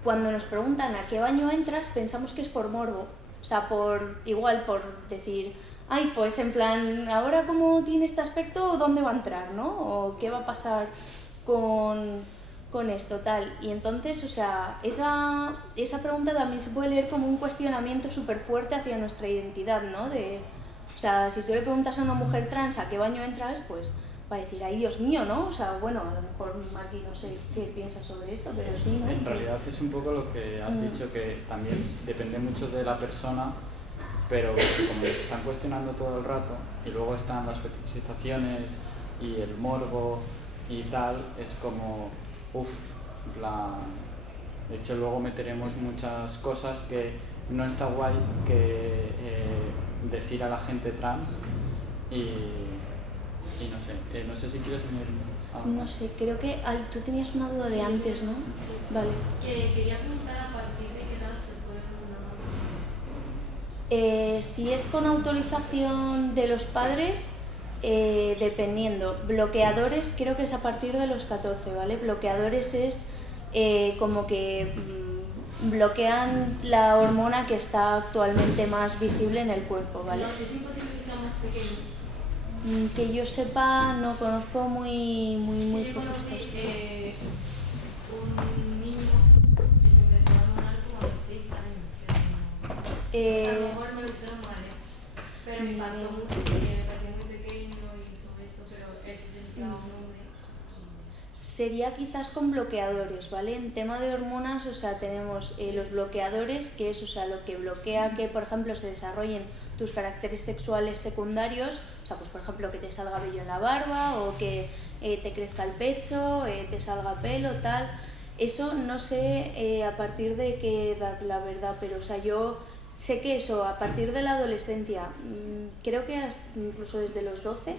cuando nos preguntan a qué baño entras, pensamos que es por morbo. O sea, por decir, ay, pues en plan, ahora cómo tiene este aspecto, ¿dónde va a entrar, no? O qué va a pasar con esto, tal. Y entonces, o sea, esa pregunta también se puede leer como un cuestionamiento súper fuerte hacia nuestra identidad, ¿no? O sea, si tú le preguntas a una mujer trans a qué baño entras, pues va a decir, ay, Dios mío, ¿no? O sea, bueno, a lo mejor aquí no sé qué piensas sobre esto, pero sí, ¿no? En realidad es un poco lo que has dicho, que también depende mucho de la persona, pero como se están cuestionando todo el rato, y luego están las fetichizaciones y el morbo y tal, es como, de hecho luego meteremos muchas cosas que no está guay que decir a la gente trans y no sé si quieres añadir algo. No sé, creo que tú tenías una duda de antes, ¿no? Sí. Vale. Quería preguntar a partir de qué edad se puede una Si es con autorización de los padres, dependiendo. Bloqueadores creo que es a partir de los 14, ¿vale? Bloqueadores es como que bloquean la hormona que está actualmente más visible en el cuerpo, ¿vale? No, es imposible que sean más pequeños. Que yo sepa, no conozco muy Yo pocos conocí casos. un niño que se empezó a hormonar como a los 6 años. A lo mejor me lo dijeron mal, pero me impactó mucho porque me pareció muy pequeño y todo eso, pero él se sentía un hombre. Sería quizás con bloqueadores, ¿vale? En tema de hormonas, o sea, tenemos los bloqueadores, que es, o sea, lo que bloquea que, por ejemplo, se desarrollen tus caracteres sexuales secundarios, o sea, pues por ejemplo que te salga vello en la barba o que te crezca el pecho, te salga pelo, tal. Eso no sé a partir de qué edad, la verdad, pero o sea, yo sé que eso a partir de la adolescencia, creo que hasta incluso desde los 12,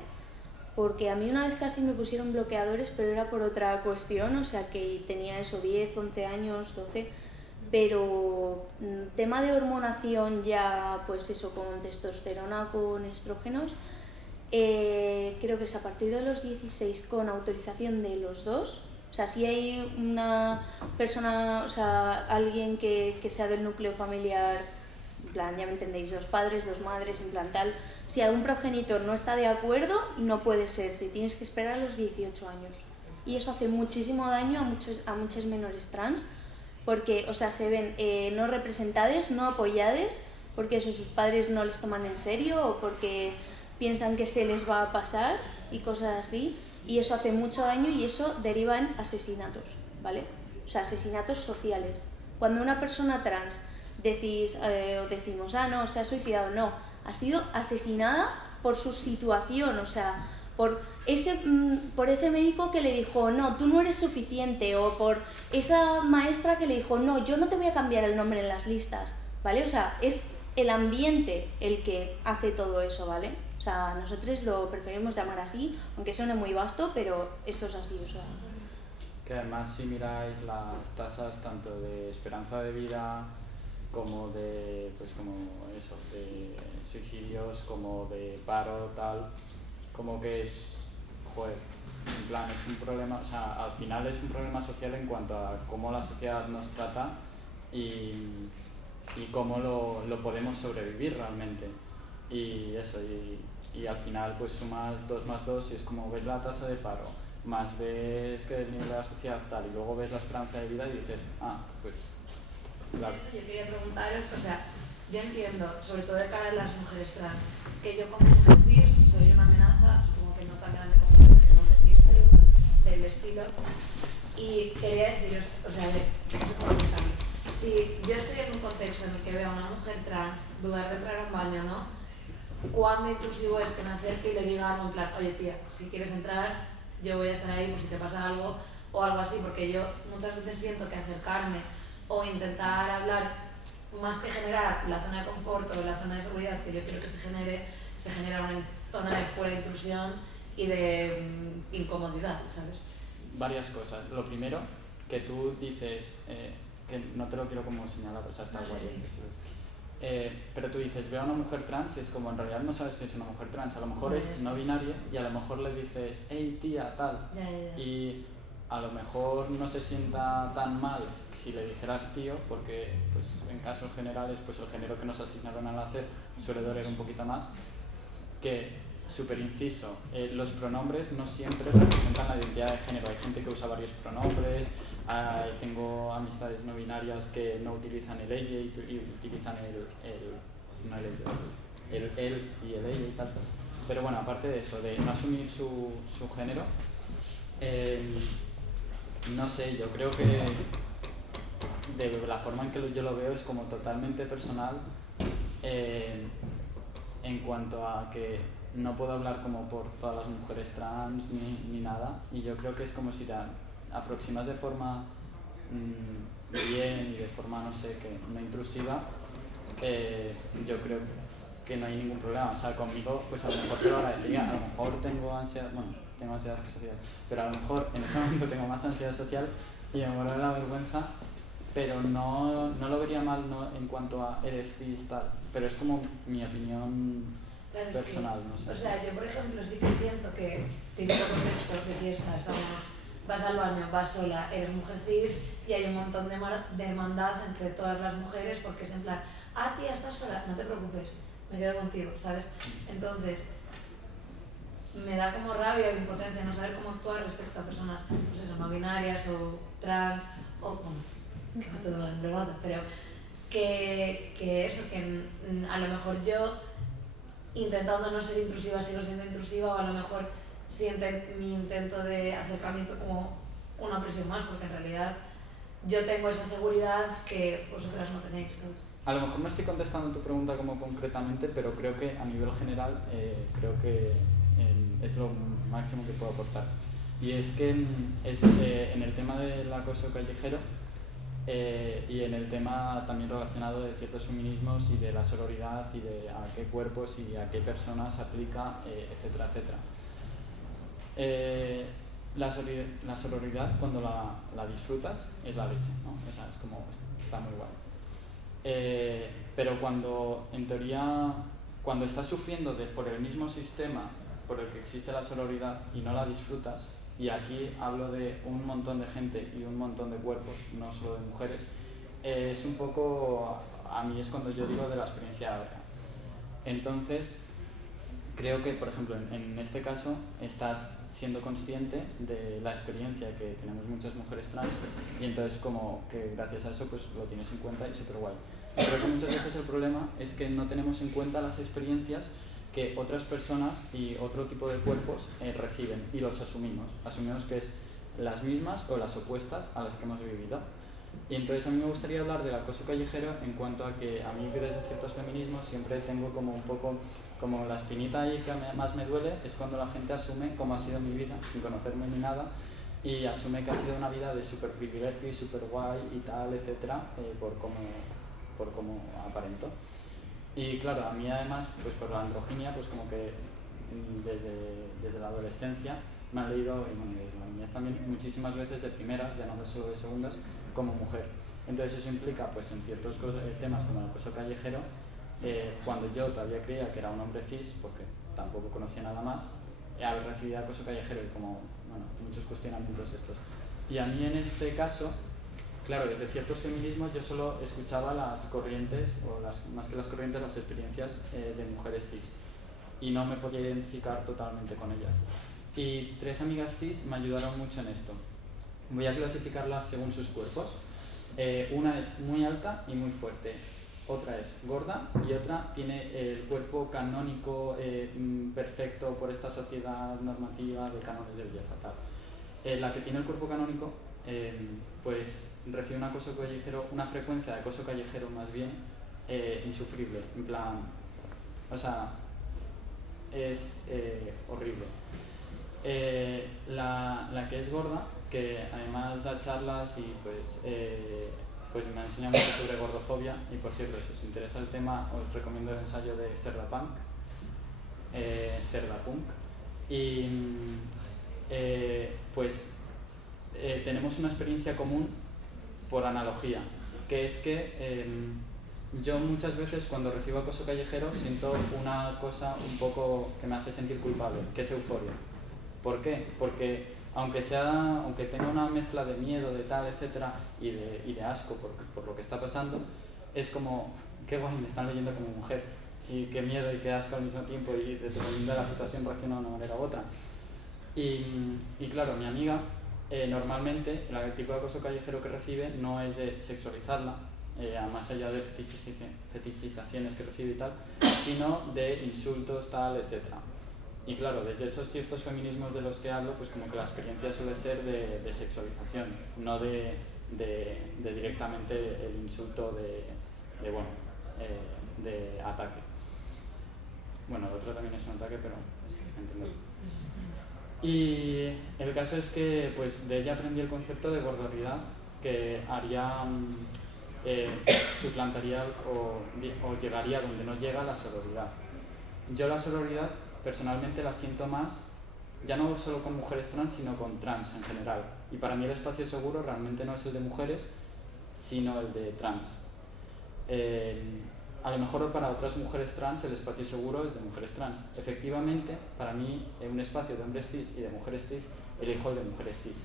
porque a mí una vez casi me pusieron bloqueadores, pero era por otra cuestión, o sea que tenía eso, 10, 11 años, 12, pero tema de hormonación ya, pues eso, con testosterona, con estrógenos, creo que es a partir de los 16 con autorización de los dos. O sea, si hay una persona, o sea, alguien que sea del núcleo familiar, en plan, ya me entendéis, 2 padres, 2 madres, en plan tal, si algún progenitor no está de acuerdo, no puede ser, te tienes que esperar a los 18 años. Y eso hace muchísimo daño a muchos menores trans, porque, o sea, se ven no representadas, no apoyadas, porque eso sus padres no les toman en serio o porque piensan que se les va a pasar y cosas así, y eso hace mucho daño y eso deriva en asesinatos, ¿vale? O sea, asesinatos sociales. Cuando una persona trans decimos, no, se ha suicidado, no, ha sido asesinada por su situación, o sea, por ese médico que le dijo, no, tú no eres suficiente, o por esa maestra que le dijo, no, yo no te voy a cambiar el nombre en las listas, ¿vale? O sea, es el ambiente el que hace todo eso, ¿vale? O sea, nosotros lo preferimos llamar así, aunque suene muy vasto, pero esto es así, o sea. Que además si miráis las tasas tanto de esperanza de vida como de, pues como eso, de suicidios, como de paro, tal, como que es, joder, en plan, es un problema, o sea, al final es un problema social en cuanto a cómo la sociedad nos trata y cómo lo podemos sobrevivir realmente. Y eso, y al final pues sumas 2 más 2 y es como ves la tasa de paro, más ves que el nivel de la sociedad tal, y luego ves la esperanza de vida y dices, pues claro. Eso yo quería preguntaros, o sea, yo entiendo, sobre todo de cara a las mujeres trans, que yo como cis soy una amenaza, supongo que no tan grande como ustedes, que no cis, pero del estilo, y quería deciros, o sea, a ver, si yo estoy en un contexto en el que veo a una mujer trans dudar de entrar a un baño, ¿no? ¿Cuán inclusivo es que me acerque y le diga algo en plan, oye tía, si quieres entrar, yo voy a estar ahí por si te pasa algo o algo así? Porque yo muchas veces siento que acercarme o intentar hablar, más que generar la zona de confort o la zona de seguridad que yo quiero que se genera una zona de pura intrusión y de incomodidad, ¿sabes? Varias cosas. Lo primero, que tú dices, que no te lo quiero como señalar, pues está guay. Pero tú dices, veo a una mujer trans y es como en realidad no sabes si es una mujer trans, a lo mejor es no binaria y a lo mejor le dices, hey tía, tal, y a lo mejor no se sienta tan mal si le dijeras tío, porque pues, en casos generales pues el género que nos asignaron al nacer suele doler un poquito más, que, súper inciso, los pronombres no siempre representan la identidad de género, hay gente que usa varios pronombres, tengo amistades no binarias que no utilizan el ella y utilizan el él y el ella y tal, pero bueno, aparte de eso, de no asumir su género, no sé, yo creo que de la forma en que yo lo veo es como totalmente personal, en cuanto a que no puedo hablar como por todas las mujeres trans ni nada, y yo creo que es como si te aproximas de forma bien y de forma, no sé, que no intrusiva, yo creo que no hay ningún problema. O sea, conmigo pues a lo mejor te lo agradecería, a lo mejor tengo ansiedad social, pero a lo mejor en ese momento tengo más ansiedad social y me muero de la vergüenza pero no lo vería mal en cuanto a eres cis tal, pero es como mi opinión personal, no sé. O sea, yo por ejemplo sí que siento que típico contexto de fiesta, vas al baño, vas sola, eres mujer cis y hay un montón de hermandad entre todas las mujeres porque es en plan, tía, estás sola, no te preocupes, me quedo contigo, ¿sabes? Entonces, me da como rabia o impotencia no saber cómo actuar respecto a personas, pues eso, no binarias o trans, o bueno, que va todo englobado, pero que eso, que a lo mejor yo, intentando no ser intrusiva, sigo siendo intrusiva, o a lo mejor sienten mi intento de acercamiento como una presión más, porque en realidad yo tengo esa seguridad que vosotras no tenéis, ¿sabes? A lo mejor no estoy contestando tu pregunta como concretamente, pero creo que a nivel general creo que es lo máximo que puedo aportar. Y es que en el tema del acoso callejero y en el tema también relacionado de ciertos feminismos y de la sororidad y de a qué cuerpos y a qué personas se aplica, etcétera, etcétera. La sororidad, cuando la disfrutas, es la leche, ¿no? O sea, es como, está muy guay. Pero cuando, en teoría, cuando estás sufriendo por el mismo sistema por el que existe la sororidad y no la disfrutas, y aquí hablo de un montón de gente y un montón de cuerpos, no solo de mujeres, es un poco, a mí es cuando yo digo de la experiencia áurea. Entonces, creo que, por ejemplo, en este caso, estás siendo consciente de la experiencia que tenemos muchas mujeres trans y entonces como que gracias a eso pues lo tienes en cuenta y súper guay. Creo que muchas veces el problema es que no tenemos en cuenta las experiencias que otras personas y otro tipo de cuerpos reciben y los asumimos que es las mismas o las opuestas a las que hemos vivido. Y entonces a mí me gustaría hablar del acoso callejero en cuanto a que a mí desde ciertos feminismos siempre tengo como un poco como la espinita ahí que más me duele es cuando la gente asume cómo ha sido mi vida sin conocerme ni nada y asume que ha sido una vida de súper privilegio y súper guay y tal, etcétera, por cómo aparento. Y claro, a mí además, pues por la androginia, pues como que desde la adolescencia me han leído, y bueno, desde la niñez también, muchísimas veces de primeras, ya no solo de segundas, como mujer. Entonces eso implica, pues en ciertos temas como el acoso callejero, cuando yo todavía creía que era un hombre cis, porque tampoco conocía nada más, al recibir acoso callejero y como, bueno, muchos cuestionamientos estos. Y a mí en este caso, claro, desde ciertos feminismos yo solo escuchaba las corrientes, o más que las corrientes, las experiencias de mujeres cis. Y no me podía identificar totalmente con ellas. Y 3 amigas cis me ayudaron mucho en esto. Voy a clasificarlas según sus cuerpos. Una es muy alta y muy fuerte. Otra es gorda y otra tiene el cuerpo canónico perfecto por esta sociedad normativa de cánones de belleza. Tal. La que tiene el cuerpo canónico pues recibe un acoso callejero, una frecuencia de acoso callejero más bien insufrible, en plan, o sea, es horrible. La que es gorda, que además da charlas y pues me enseña mucho sobre gordofobia y por cierto, si os interesa el tema os recomiendo el ensayo de Cerdapunk y pues tenemos una experiencia común por analogía, que es que yo muchas veces cuando recibo acoso callejero siento una cosa un poco que me hace sentir culpable, que es euforia. ¿Por qué? Porque aunque tenga una mezcla de miedo, de tal, etcétera, y de asco por lo que está pasando, es como, qué guay, me están leyendo como mujer, y qué miedo y qué asco al mismo tiempo, y dependiendo de la situación reacciona de una manera u otra. Y claro, mi amiga, normalmente, el tipo de acoso callejero que recibe no es de sexualizarla, más allá de fetichizaciones que recibe y tal, sino de insultos, tal, etcétera. Y claro, desde esos ciertos feminismos de los que hablo, pues como que la experiencia suele ser de sexualización, no de directamente el insulto de ataque. Bueno, el otro también es un ataque, pero entendéis. Y el caso es que pues de ella aprendí el concepto de gordoridad, que haría, suplantaría o llegaría donde no llega la sororidad. Yo la sororidad personalmente la siento más, ya no solo con mujeres trans, sino con trans en general. Y para mí el espacio seguro realmente no es el de mujeres, sino el de trans. A lo mejor para otras mujeres trans el espacio seguro es de mujeres trans. Efectivamente, para mí, en un espacio de hombres cis y de mujeres cis, elijo el de mujeres cis.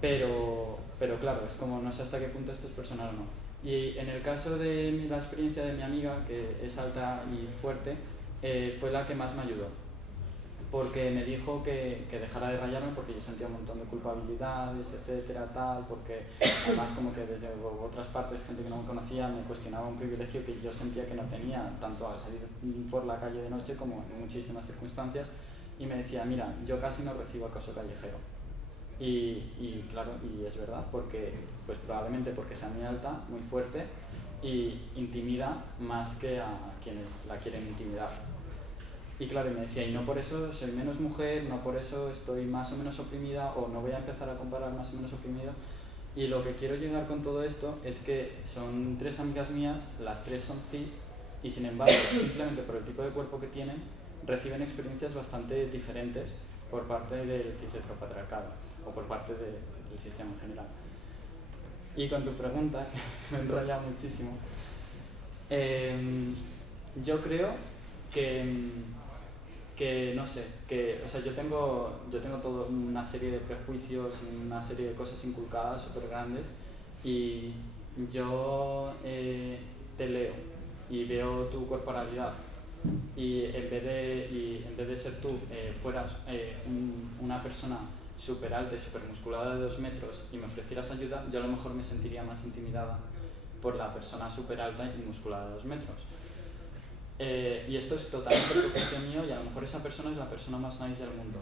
Pero claro, es como no sé hasta qué punto esto es personal o no. Y en el caso de la experiencia de mi amiga, que es alta y fuerte, fue la que más me ayudó. Porque me dijo que dejara de rayarme porque yo sentía un montón de culpabilidades, etcétera, tal, porque además como que desde otras partes, gente que no me conocía, me cuestionaba un privilegio que yo sentía que no tenía, tanto al salir por la calle de noche como en muchísimas circunstancias, y me decía, mira, yo casi no recibo acoso callejero. Y claro, y es verdad, porque pues probablemente porque sea muy alta, muy fuerte, y intimida más que a quienes la quieren intimidar. Y claro, y me decía, y no por eso soy menos mujer, no por eso estoy más o menos oprimida, o no voy a empezar a comparar más o menos oprimido. Y lo que quiero llegar con todo esto es que son 3 amigas mías, las 3 son cis, y sin embargo, simplemente por el tipo de cuerpo que tienen, reciben experiencias bastante diferentes por parte del cis-heteropatriarcado, o por parte del sistema en general. Y con tu pregunta, que me enrolla muchísimo, yo creo que no sé, o sea, yo tengo toda una serie de prejuicios y una serie de cosas inculcadas súper grandes, y yo te leo y veo tu corporalidad, y en vez de ser tú fueras una persona súper alta y súper musculada de 2 metros y me ofrecieras ayuda, yo a lo mejor me sentiría más intimidada por la persona súper alta y musculada de 2 metros. Y esto es totalmente prejuicio mío, y a lo mejor esa persona es la persona más nice del mundo.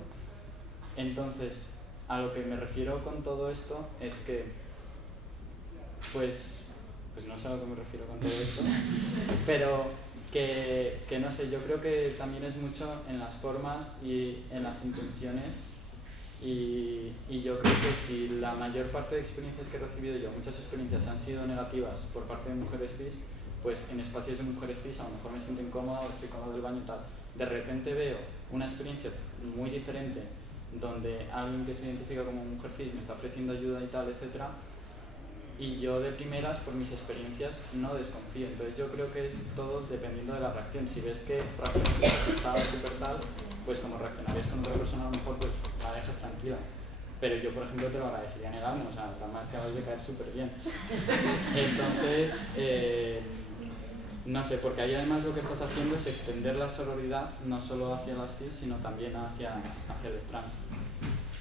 Entonces, a lo que me refiero con todo esto es que, pues no sé a lo que me refiero con todo esto, pero que no sé, yo creo que también es mucho en las formas y en las intenciones, y yo creo que si la mayor parte de experiencias que he recibido yo, muchas experiencias han sido negativas por parte de mujeres cis, pues en espacios de mujeres cis a lo mejor me siento incómoda o estoy cómoda del baño y tal. De repente veo una experiencia muy diferente donde alguien que se identifica como mujer cis me está ofreciendo ayuda y tal, etcétera, y yo de primeras, por mis experiencias, no desconfío. Entonces yo creo que es todo dependiendo de la reacción. Si ves que reaccionas súper tal, pues como reaccionarías con otra persona, a lo mejor pues la dejas tranquila. Pero yo, por ejemplo, te lo agradecería en el alma, o sea, además acabas de caer súper bien. Entonces, no sé, porque ahí además lo que estás haciendo es extender la sororidad no solo hacia las cis, sino también hacia el trans.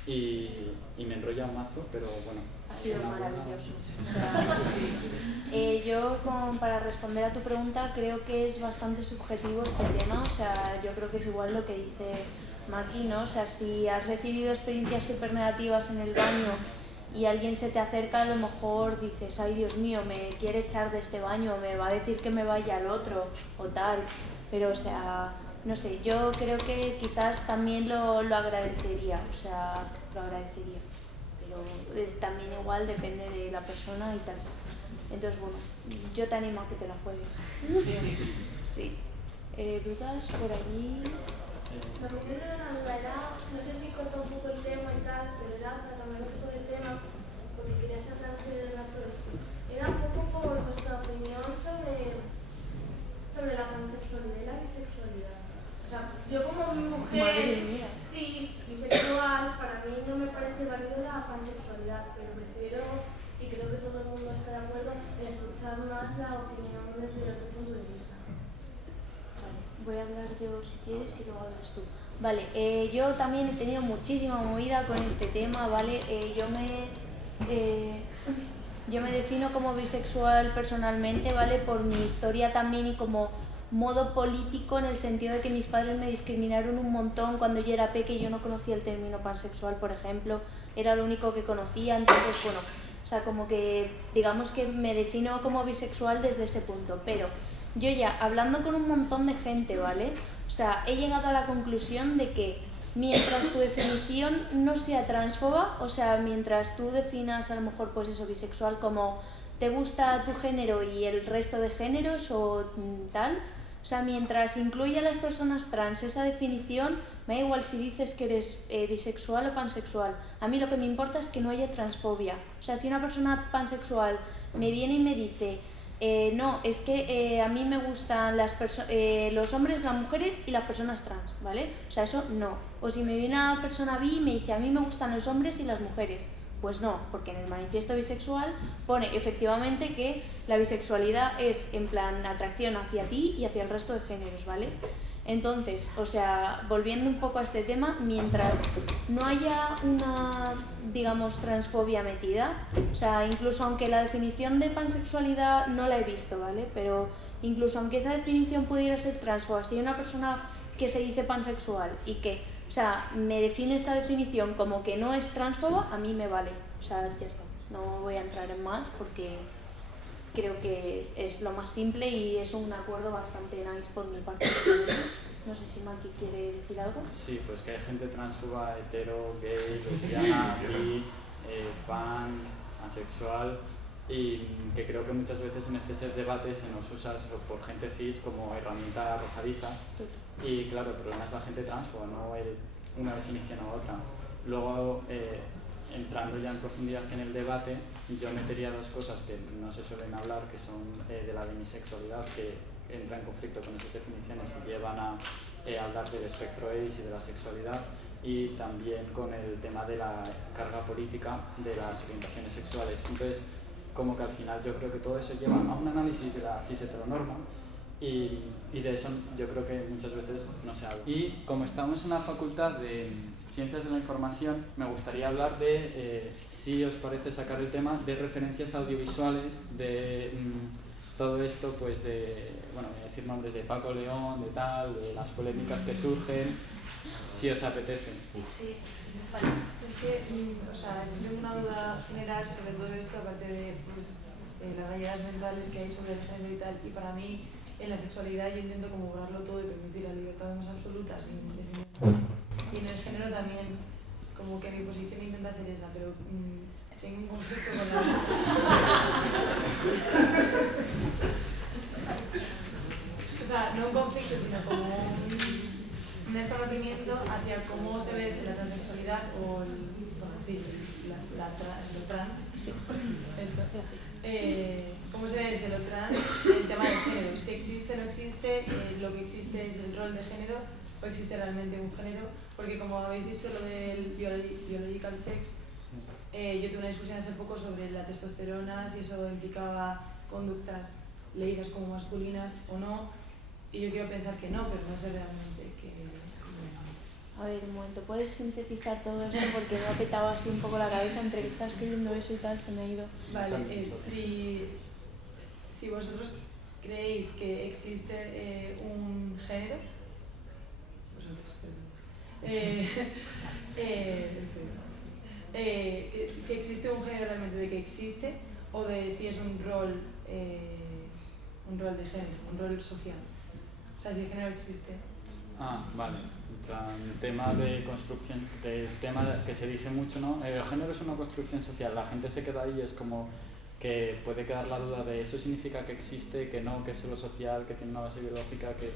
Y me enrolla un mazo, pero bueno. Ha sido maravilloso. O sea, yo, para responder a tu pregunta, creo que es bastante subjetivo este tema. O sea, yo creo que es igual lo que dice Maki, ¿no? O sea, si has recibido experiencias súper negativas en el baño y alguien se te acerca, a lo mejor dices, ay Dios mío, me quiere echar de este baño, me va a decir que me vaya al otro o tal. Pero, o sea, no sé, yo creo que quizás también lo agradecería, o sea, lo agradecería. Pero también igual depende de la persona y tal. Entonces, bueno, yo te animo a que te la juegues. Sí. ¿Dudas por allí? Lo que tiene una duda era, no sé si corta un poco el tema y tal, pero era para cambiar un poco de tema, porque quería saber de todo esto. Era un poco por vuestra opinión sobre la pansexualidad y la bisexualidad. O sea, yo como mujer bisexual, para mí no me parece válido la pansexualidad, pero prefiero, y creo que todo el mundo está de acuerdo, en escuchar más la opinión desde otro punto de vista. Voy a hablar yo si quieres y luego hablas tú. Vale, yo también he tenido muchísima movida con este tema, ¿vale? Yo me defino como bisexual personalmente, ¿vale? Por mi historia también y como modo político, en el sentido de que mis padres me discriminaron un montón cuando yo era pequeña y yo no conocía el término pansexual, por ejemplo, era lo único que conocía, entonces, bueno, o sea, como que digamos que me defino como bisexual desde ese punto, pero yo ya, hablando con un montón de gente, ¿vale? O sea, he llegado a la conclusión de que mientras tu definición no sea transfoba, o sea, mientras tú definas a lo mejor pues eso, bisexual como te gusta tu género y el resto de géneros o tal, O sea, mientras incluya a las personas trans esa definición, me da igual si dices que eres bisexual o pansexual. A mí lo que me importa es que no haya transfobia. O sea, si una persona pansexual me viene y me dice no, es que a mí me gustan los hombres, las mujeres y las personas trans, ¿vale? O sea, eso no. O si me viene una persona bi y me dice a mí me gustan los hombres y las mujeres, pues no, porque en el manifiesto bisexual pone efectivamente que la bisexualidad es en plan atracción hacia ti y hacia el resto de géneros, ¿vale? Entonces, o sea, volviendo un poco a este tema, mientras no haya una, digamos, transfobia metida, o sea, incluso aunque la definición de pansexualidad no la he visto, ¿vale? Pero incluso aunque esa definición pudiera ser transfoba, si hay una persona que se dice pansexual y que, o sea, me define esa definición como que no es transfoba, a mí me vale. O sea, ya está. No voy a entrar en más porque creo que es lo más simple y es un acuerdo bastante nice por mi parte. No sé si Maki quiere decir algo. Sí, pues que hay gente transfoba, hetero, gay, lesbiana, bi, pan, asexual, y que creo que muchas veces en este debate se nos usa por gente cis como herramienta arrojadiza. Y claro, el problema es la gente transfoba, no una definición u otra. Luego, entrando ya en profundidad en el debate, yo metería dos cosas que no se suelen hablar, que son de la demisexualidad, que entra en conflicto con esas definiciones y llevan a hablar del espectro AIDS y de la sexualidad, y también con el tema de la carga política de las orientaciones sexuales. Entonces, como que al final yo creo que todo eso lleva a un análisis de la cis-heteronorma, y de eso yo creo que muchas veces no se habla. Y como estamos en la Facultad de Ciencias de la Información, me gustaría hablar de, si os parece sacar el tema, de referencias audiovisuales, de todo esto, pues de, bueno, voy a decir nombres de Paco León, de tal, de las polémicas que surgen, si os apetece. Sí, vale. Es que, o sea, tengo una duda general sobre todo esto, aparte de pues, las rayadas mentales que hay sobre el género y tal, y para mí en la sexualidad yo intento como borrarlo todo y permitir la libertad más absoluta sin definir. Y en el género también, como que mi posición intenta ser esa, pero tengo un conflicto con la... O sea, no un conflicto, sino como un desconocimiento hacia cómo se ve desde la transexualidad o lo trans. Sí. Eso. ¿Cómo se ve desde lo trans el tema del género? Si existe o no existe, lo que existe es el rol de género o existe realmente un género, porque como habéis dicho lo del biological sex, yo tuve una discusión hace poco sobre la testosterona, si eso implicaba conductas leídas como masculinas o no, y yo quiero pensar que no, pero no sé realmente qué es. A ver, un momento, ¿puedes sintetizar todo esto? Porque me ha petado así un poco la cabeza entre que estás escribiendo eso y tal, se me ha ido. Vale, si vosotros creéis que existe un género, si existe un género realmente de que existe o de si es un rol de género, un rol social. O sea, si el género existe. Ah, vale. El tema de construcción, el tema que se dice mucho, ¿no? El género es una construcción social, la gente se queda ahí y es como que puede quedar la duda de eso significa que existe, que no, que es solo social, que tiene una base biológica, que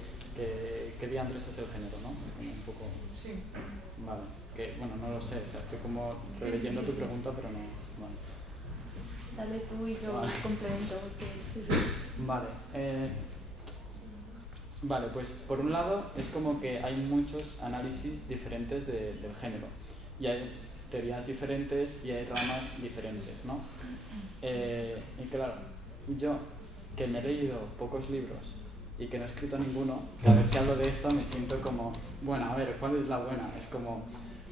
diantres es el género, ¿no? Es como un poco... Sí. Vale, que bueno, no lo sé, o sea, estoy como releyendo tu pregunta, pero no... Vale. Dale tú y yo complemento. Vale, vale, pues por un lado es como que hay muchos análisis diferentes del género y hay teorías diferentes y hay ramas diferentes, ¿no? Y claro, yo que me he leído pocos libros y que no he escrito ninguno, cada vez que hablo de esto me siento como, bueno, a ver, ¿cuál es la buena? Es como,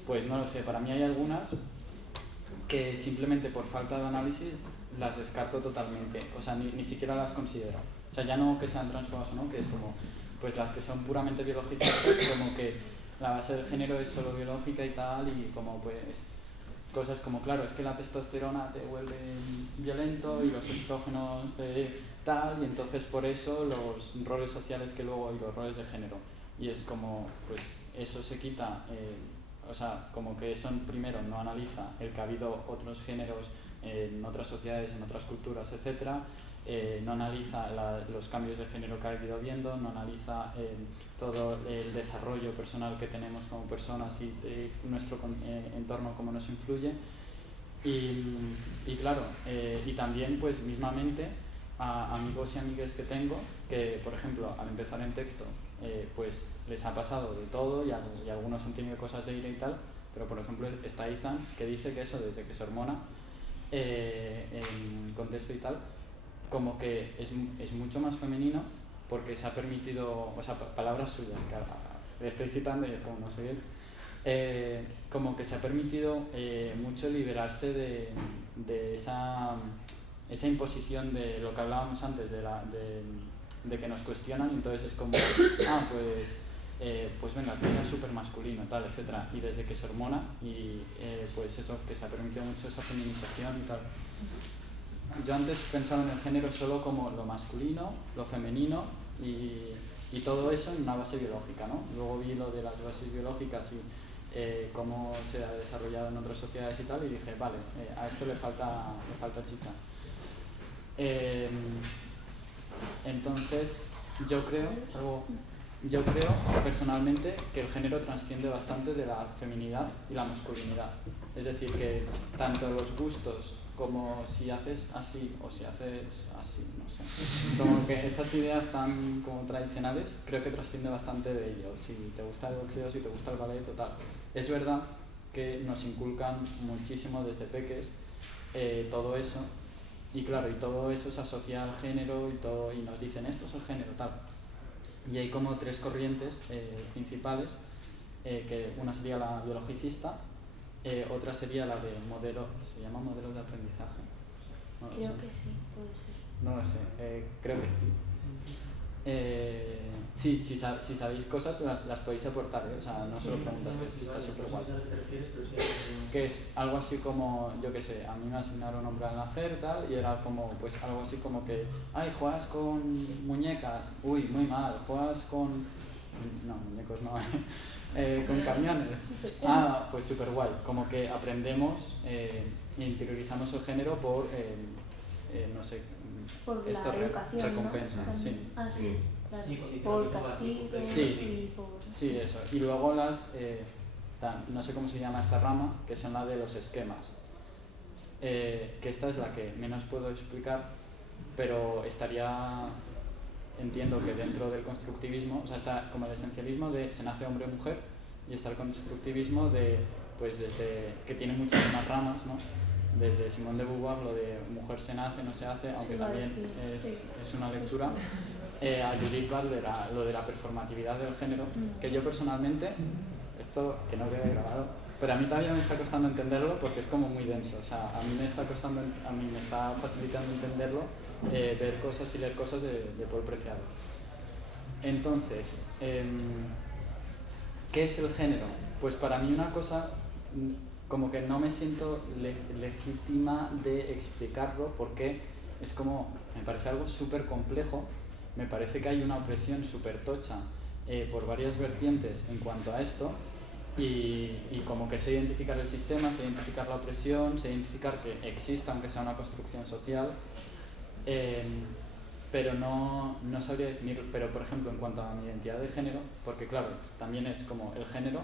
pues no lo sé, para mí hay algunas que simplemente por falta de análisis las descarto totalmente, o sea, ni siquiera las considero. O sea, ya no que sean transfobas o no, que es como, pues las que son puramente biologicistas, como que la base del género es solo biológica y tal, y como pues cosas como, claro, es que la testosterona te vuelve violento y los estrógenos de tal, y entonces por eso los roles sociales que luego hay, los roles de género. Y es como, pues eso se quita, o sea, como que eso primero no analiza el que ha habido otros géneros en otras sociedades, en otras culturas, etcétera, no analiza los cambios de género que ha ido viendo, no analiza todo el desarrollo personal que tenemos como personas y nuestro entorno cómo nos influye. Y claro, y también pues mismamente a amigos y amigas que tengo que, por ejemplo, al empezar en texto pues les ha pasado de todo y algunos han tenido cosas de ira y tal, pero por ejemplo está Izan que dice que eso desde que se hormona en contexto y tal, como que es mucho más femenino porque se ha permitido, o sea, palabras suyas que le estoy citando y es como no soy él, como que se ha permitido mucho liberarse de esa imposición de lo que hablábamos antes, de que nos cuestionan, entonces es como, pues venga, que sea súper masculino, tal, etcétera, y desde que se hormona y pues eso, que se ha permitido mucho esa feminización y tal. Yo antes pensaba en el género solo como lo masculino, lo femenino y todo eso en una base biológica, ¿no? Luego vi lo de las bases biológicas y cómo se ha desarrollado en otras sociedades y tal, y dije, vale, a esto le falta chicha. Entonces, yo creo personalmente que el género trasciende bastante de la feminidad y la masculinidad. Es decir, que tanto los gustos como si haces así o si haces así, no sé. Como que esas ideas tan como tradicionales creo que trasciende bastante de ello. Si te gusta el boxeo, si te gusta el ballet, total. Es verdad que nos inculcan muchísimo desde peques todo eso. Y claro, y todo eso se asocia al género y nos dicen esto es el género, tal. Y hay como tres corrientes principales, que una sería la biologicista, otra sería la de modelo, ¿se llama modelo de aprendizaje? No lo Creo sé. que sí, puede ser. No lo sé, creo que sí. Sí, si sabéis cosas las podéis aportar, o sea, no solo preguntas, que está súper guay. Que es algo así como, yo qué sé, a mí me asignaron nombre al nacer tal, y era como, pues algo así como que, ay, juegas con muñecas, uy, muy mal, juegas con, no, muñecos no, con camiones, pues súper guay, como que aprendemos e interiorizamos el género por, no sé, por la educación, recompensa, ¿no? sí. Ah, sí, claro. Sí, por castigos sí, y por... sí, eso. Y luego no sé cómo se llama esta rama, que son la de los esquemas. Que esta es la que menos puedo explicar, pero entiendo que dentro del constructivismo, o sea, está como el esencialismo de se nace hombre o mujer, y está el constructivismo pues desde que tiene muchas más ramas, ¿no? Desde Simone de Beauvoir, lo de mujer se nace, no se hace, aunque también es una lectura, a Judith Butler, lo de la performatividad del género, que yo personalmente, esto que no quede grabado, pero a mí todavía me está costando entenderlo porque es como muy denso, o sea, a mí me está facilitando entenderlo, ver cosas y leer cosas de Paul Preciado. Entonces, ¿qué es el género? Pues para mí una cosa como que no me siento legítima de explicarlo porque es como, me parece algo súper complejo, me parece que hay una opresión súper tocha por varias vertientes en cuanto a esto y como que sé identificar el sistema, sé identificar la opresión, sé identificar que exista aunque sea una construcción social, pero no sabría definirlo. Pero por ejemplo en cuanto a mi identidad de género, porque claro, también es como el género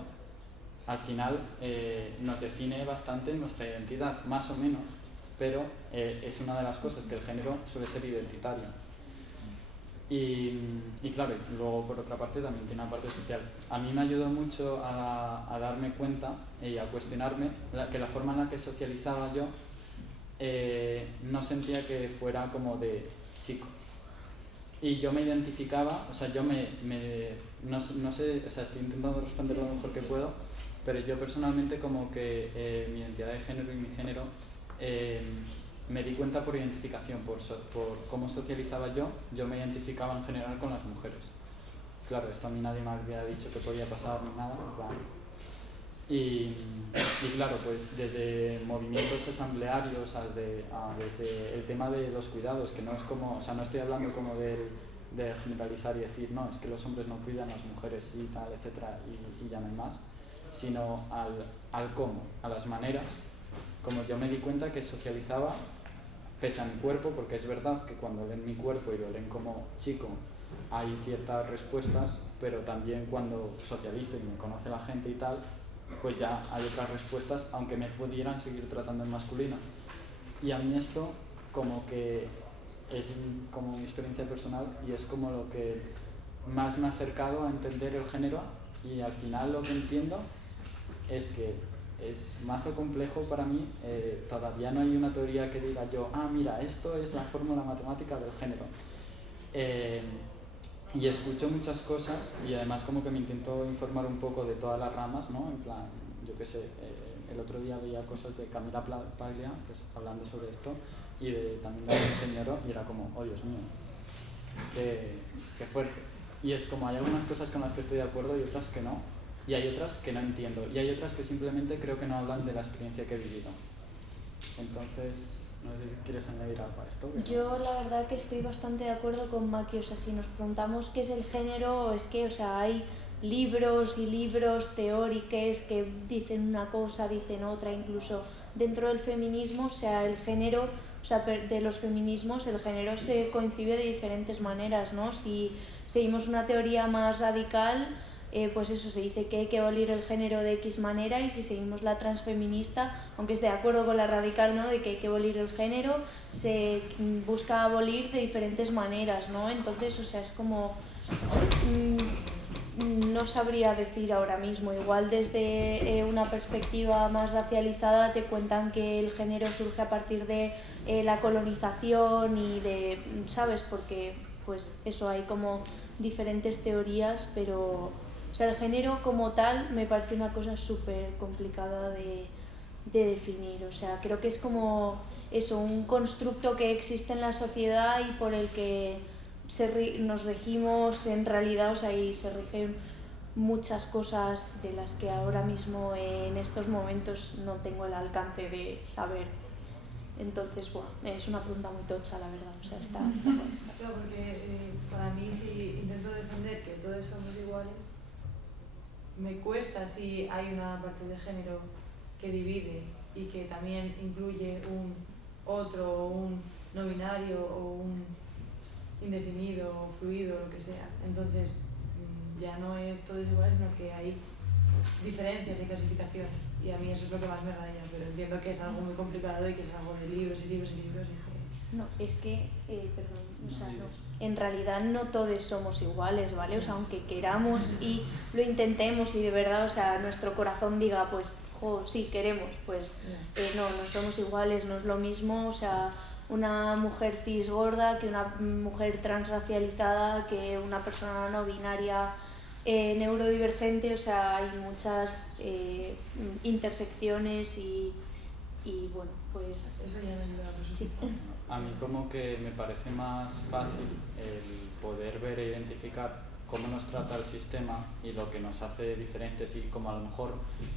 al final nos define bastante nuestra identidad, más o menos, pero es una de las cosas que el género suele ser identitario. Y claro, luego por otra parte también tiene una parte social. A mí me ayudó mucho a darme cuenta y a cuestionarme que la forma en la que socializaba yo no sentía que fuera como de chico. Y yo me identificaba, o sea, yo no sé, o sea, estoy intentando responder lo mejor que puedo, pero yo personalmente como que mi identidad de género y mi género me di cuenta por identificación, por cómo socializaba yo me identificaba en general con las mujeres. Claro, esto a mí nadie me había dicho que podía pasar ni nada, claro. Y claro, pues desde movimientos asamblearios desde el tema de los cuidados, que no es como, o sea, no estoy hablando como de generalizar y decir, no, es que los hombres no cuidan, las mujeres sí, tal, etcétera, y ya no hay más, sino al cómo, a las maneras, como yo me di cuenta que socializaba pese a mi cuerpo, porque es verdad que cuando leen mi cuerpo y lo leen como chico hay ciertas respuestas, pero también cuando socializo y me conoce la gente y tal, pues ya hay otras respuestas, aunque me pudieran seguir tratando en masculino. Y a mí esto como que es como mi experiencia personal y es como lo que más me ha acercado a entender el género, y al final lo que entiendo es que es mazo complejo para mí. Todavía no hay una teoría que diga yo, mira, esto es la fórmula matemática del género. Y escucho muchas cosas y además como que me intento informar un poco de todas las ramas, ¿no? En plan, yo qué sé, el otro día veía cosas de Camila Paglia, pues, hablando sobre esto, y también de un señor, y era como, oh Dios mío, qué fuerte. Y es como, hay algunas cosas con las que estoy de acuerdo y otras que no, y hay otras que no entiendo, y hay otras que simplemente creo que no hablan de la experiencia que he vivido. Entonces, no sé si quieres añadir algo a esto. Yo la verdad que estoy bastante de acuerdo con Maki. O sea, si nos preguntamos qué es el género, es que, o sea, hay libros y libros teóricos que dicen una cosa, dicen otra. Incluso dentro del feminismo, o sea, el género, o sea, de los feminismos, el género se concibe de diferentes maneras, ¿no? Si seguimos una teoría más radical, pues eso, se dice que hay que abolir el género de X manera, y si seguimos la transfeminista, aunque esté de acuerdo con la radical, ¿no?, de que hay que abolir el género, se busca abolir de diferentes maneras, ¿no? Entonces, o sea, es como... no sabría decir ahora mismo. Igual desde una perspectiva más racializada te cuentan que el género surge a partir de la colonización y de, ¿sabes? Porque pues eso, hay como diferentes teorías, pero o sea, el género como tal me parece una cosa súper complicada de definir. O sea, creo que es como eso, un constructo que existe en la sociedad y por el que nos regimos en realidad, o sea, y se rigen muchas cosas de las que ahora mismo en estos momentos no tengo el alcance de saber. Entonces, bueno, es una pregunta muy tocha, la verdad. O sea, está Claro, porque para mí, si intento defender que todos somos iguales, me cuesta si hay una parte de género que divide y que también incluye un otro, un no binario o un indefinido o fluido o lo que sea. Entonces ya no es todo igual, sino que hay diferencias y clasificaciones, y a mí eso es lo que más me raya, pero entiendo que es algo muy complicado y que es algo de libros y libros y libros y que... No, es que, perdón, o sea, no, en realidad no todos somos iguales, ¿vale? O sea, aunque queramos y lo intentemos y de verdad, o sea, nuestro corazón diga, pues, sí, queremos, pues no somos iguales, no es lo mismo, o sea, una mujer cis gorda que una mujer transracializada, que una persona no binaria neurodivergente. O sea, hay muchas intersecciones y bueno, pues eso ya me ayuda. Sí. A mí como que me parece más fácil el poder ver e identificar cómo nos trata el sistema y lo que nos hace diferentes, y como a lo mejor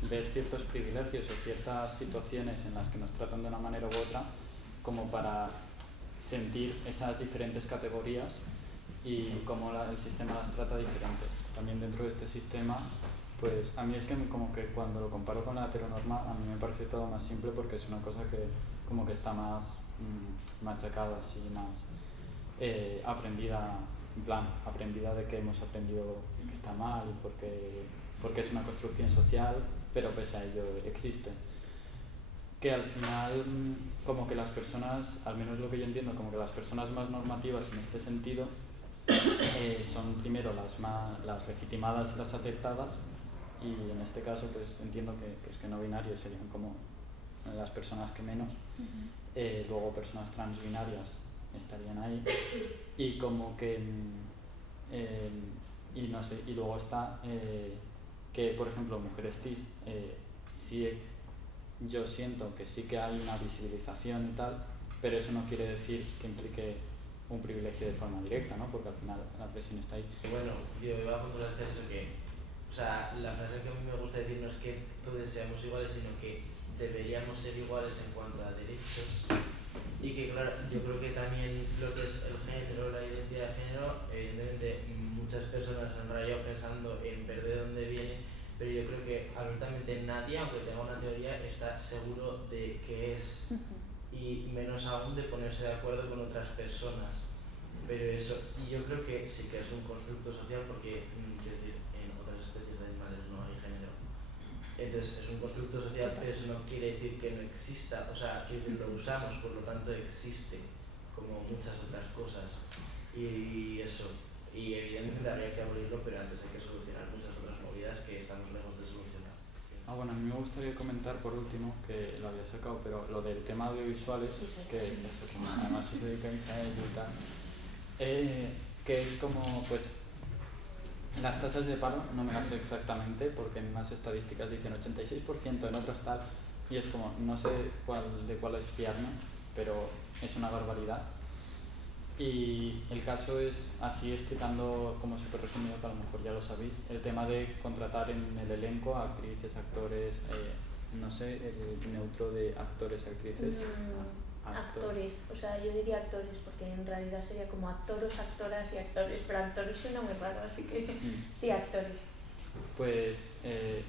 ver ciertos privilegios o ciertas situaciones en las que nos tratan de una manera u otra, como para sentir esas diferentes categorías y cómo el sistema las trata diferentes. También dentro de este sistema, pues a mí es que como que cuando lo comparo con la heteronorma, a mí me parece todo más simple, porque es una cosa que como que está más machacada, así, más aprendida, en plan, aprendida de que hemos aprendido que está mal y porque es una construcción social, pero pese a ello existe. Que al final, como que las personas, al menos lo que yo entiendo, como que las personas más normativas en este sentido son primero las legitimadas y las aceptadas, y en este caso pues entiendo que no binarios serían como las personas que menos. Luego personas transbinarias estarían ahí, y como que y no sé, y luego está que por ejemplo mujeres cis, sí, yo siento que sí que hay una visibilización y tal, pero eso no quiere decir que implique un privilegio de forma directa, ¿no? Porque al final la presión está ahí. Bueno, yo iba a contrastar eso, que, o sea, la frase que a mí me gusta decir no es que todos seamos iguales, sino que deberíamos ser iguales en cuanto a derechos. Y que claro, yo creo que también lo que es el género, la identidad de género, evidentemente muchas personas han rayado pensando en ver de dónde viene, pero yo creo que absolutamente nadie, aunque tenga una teoría, está seguro de qué es. y menos aún de ponerse de acuerdo con otras personas. Pero eso, y yo creo que sí que es un constructo social porque, quiero decir, en otras especies de animales no hay género. Entonces es un constructo social, pero eso no quiere decir que no exista, o sea, que lo usamos, por lo tanto existe, como muchas otras cosas. Y eso, y evidentemente habría que abolirlo, pero antes hay que solucionar muchas otras movidas que estamos lejos de solucionar. Bueno, a mí me gustaría comentar por último, que lo había sacado, pero lo del tema audiovisuales, que eso, como además os dedicáis a ello y tal, que es como, pues, las tasas de paro no me las sé exactamente porque en unas estadísticas dicen 86%, en otras tal, y es como, no sé de cuál es fiarme, pero es una barbaridad. Y el caso es, así explicando como súper resumido, que a lo mejor ya lo sabéis, el tema de contratar en el elenco a actrices, actores, no sé, el neutro de actores, actrices. Actores, o sea, yo diría actores porque en realidad sería como actoros, actoras y actores, pero actores suena muy raro, así que sí, actores. Pues,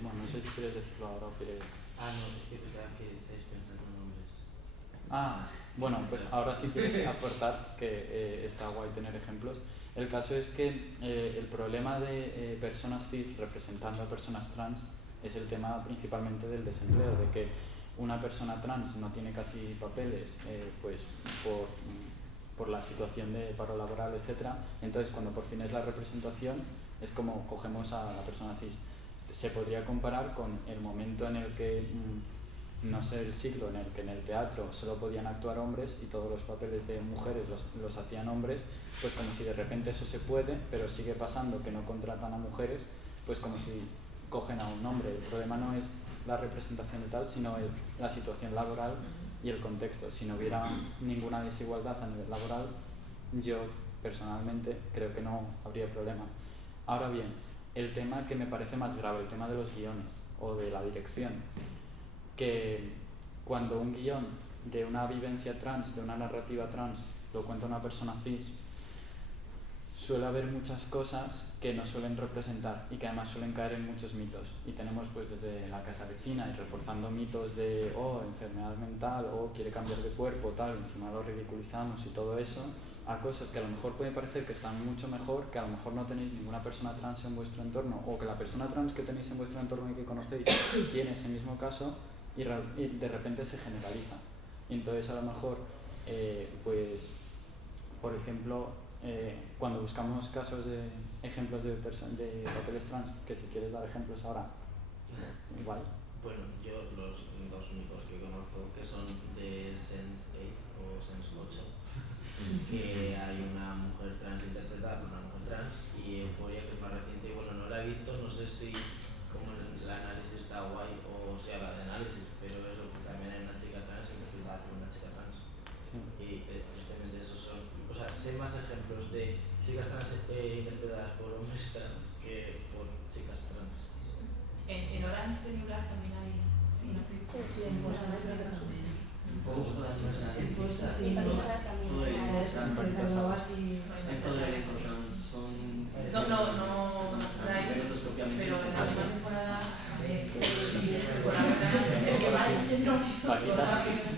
bueno, no sé si quieres decirlo ahora o quieres... No, es que pensaba que estáis pensando en nombres. Bueno, pues ahora sí quieres aportar, que está guay tener ejemplos. El caso es que el problema de personas cis representando a personas trans es el tema principalmente del desempleo, de que una persona trans no tiene casi papeles pues por la situación de paro laboral, etc. Entonces, cuando por fin es la representación, es como cogemos a la persona cis. Se podría comparar con el momento en el que, no sé, el siglo en el que en el teatro solo podían actuar hombres y todos los papeles de mujeres los hacían hombres, pues como si de repente eso se puede, pero sigue pasando que no contratan a mujeres, pues como si cogen a un hombre. El problema no es la representación y tal, sino la situación laboral y el contexto. Si no hubiera ninguna desigualdad a nivel laboral, yo personalmente creo que no habría problema. Ahora bien, el tema que me parece más grave, el tema de los guiones o de la dirección, que cuando un guión de una vivencia trans, de una narrativa trans, lo cuenta una persona cis, suele haber muchas cosas que no suelen representar y que además suelen caer en muchos mitos. Y tenemos pues desde la casa vecina y reforzando mitos de enfermedad mental o quiere cambiar de cuerpo, tal, encima lo ridiculizamos y todo eso, a cosas que a lo mejor puede parecer que están mucho mejor, que a lo mejor no tenéis ninguna persona trans en vuestro entorno o que la persona trans que tenéis en vuestro entorno y que conocéis tiene ese mismo caso y de repente se generaliza. Y entonces a lo mejor, pues, por ejemplo, cuando buscamos casos de ejemplos de papeles trans, que si quieres dar ejemplos ahora, igual. Bueno, yo los dos únicos que conozco que son de Sense8 o Sense8, que hay una mujer trans interpretada por una mujer trans, y Euphoria, que es más reciente, y bueno, no la he visto, no sé si como el análisis está guay o se habla de análisis, pero eso, también hay una chica trans interpretada por una chica trans. Y tristemente esos son, o sea, sé más ejemplos de chicas trans interpretadas por hombres trans que por chicas trans. En Orange de New Black también hay. Sí, no te pero en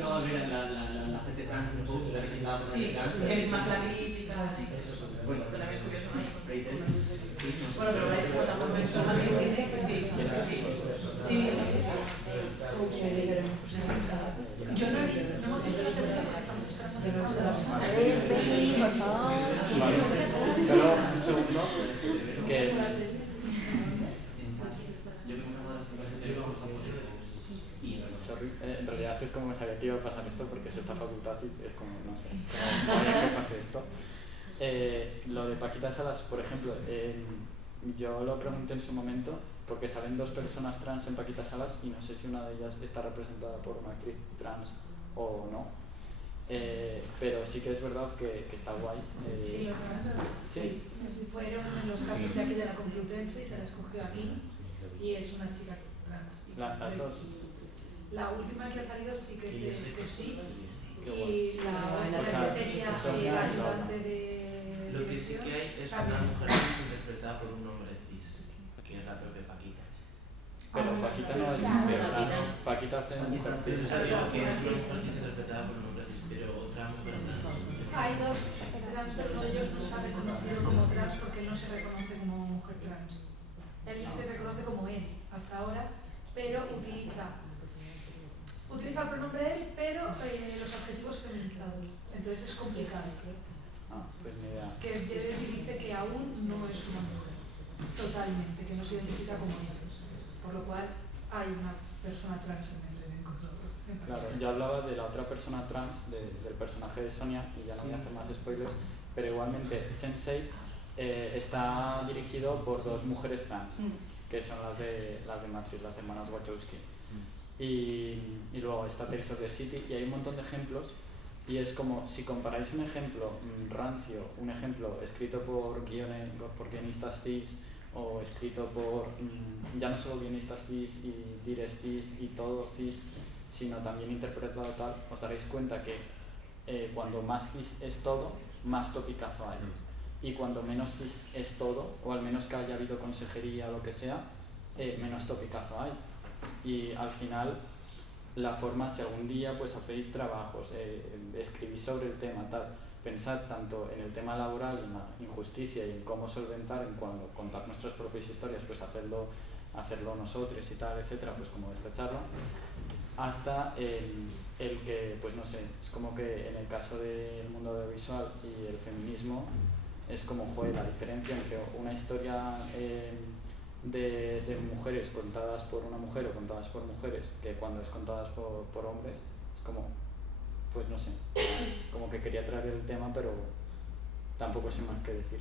la última temporada la gente trans en Vogue, que es más la gris y tal. Bueno, pero también es curioso, ¿no? Bueno, pero la escuela tampoco es más sí. Yo no he visto, no hemos visto la segunda porque estamos esperando. Por favor. Solo un segundo, que en realidad es como me sabía que iba a pasar esto porque es esta facultad y es como, no sé, no sabía que pase esto. Lo de Paquita Salas, por ejemplo, yo lo pregunté en su momento porque salen dos personas trans en Paquita Salas y no sé si una de ellas está representada por una actriz trans o no. Pero sí que es verdad que está guay. Sí, los trans sí. Fueron en los casos de aquí de la Complutense y se la escogió aquí y es una chica trans. ¿Las dos? La última que ha salido sí que sí. Y la otra que sería el ayudante de lo que sí que hay es una mujer trans interpretada por un hombre cis, que es la propia Paquita. Pero Paquita no es mujer trans. Paquita hace mujer cis. Que es una mujer cis interpretada por un hombre cis, pero otra mujer trans. Hay dos trans, pero uno de ellos no está reconocido como trans porque él no se reconoce como mujer trans. Él se reconoce como él hasta ahora, pero utiliza el pronombre él, pero los adjetivos feminizados. Entonces es complicado. Pues ni idea. Que dice que aún no es una mujer, totalmente, que no se identifica como ella. Por lo cual hay una persona trans en el elenco. Claro, yo hablaba de la otra persona trans, del personaje de Sonia, y ya no voy a hacer más spoilers, pero igualmente Sense8 está dirigido por dos mujeres trans, que son las de Matrix, las hermanas Wachowski. Y luego está Tales of the City, y hay un montón de ejemplos, y es como si comparáis un ejemplo rancio, un ejemplo escrito por guionistas cis, o escrito por ya no solo guionistas cis y dires cis y todo cis, sino también interpretado tal, os daréis cuenta que cuando más cis es todo, más topicazo hay. Y cuando menos cis es todo, o al menos que haya habido consejería o lo que sea, menos topicazo hay. Y al final, la forma, si algún día pues hacéis trabajos, escribís sobre el tema, tal, pensad tanto en el tema laboral y en la injusticia y en cómo solventar, en cuando contar nuestras propias historias, pues hacerlo nosotros y tal, etcétera, pues como esta charla, hasta el que, pues no sé, es como que en el caso del mundo audiovisual y el feminismo, es como, joder, la diferencia entre una historia de mujeres contadas por una mujer o contadas por mujeres, que cuando es contadas por hombres, es como, pues no sé, como que quería traer el tema, pero tampoco sé más que decir.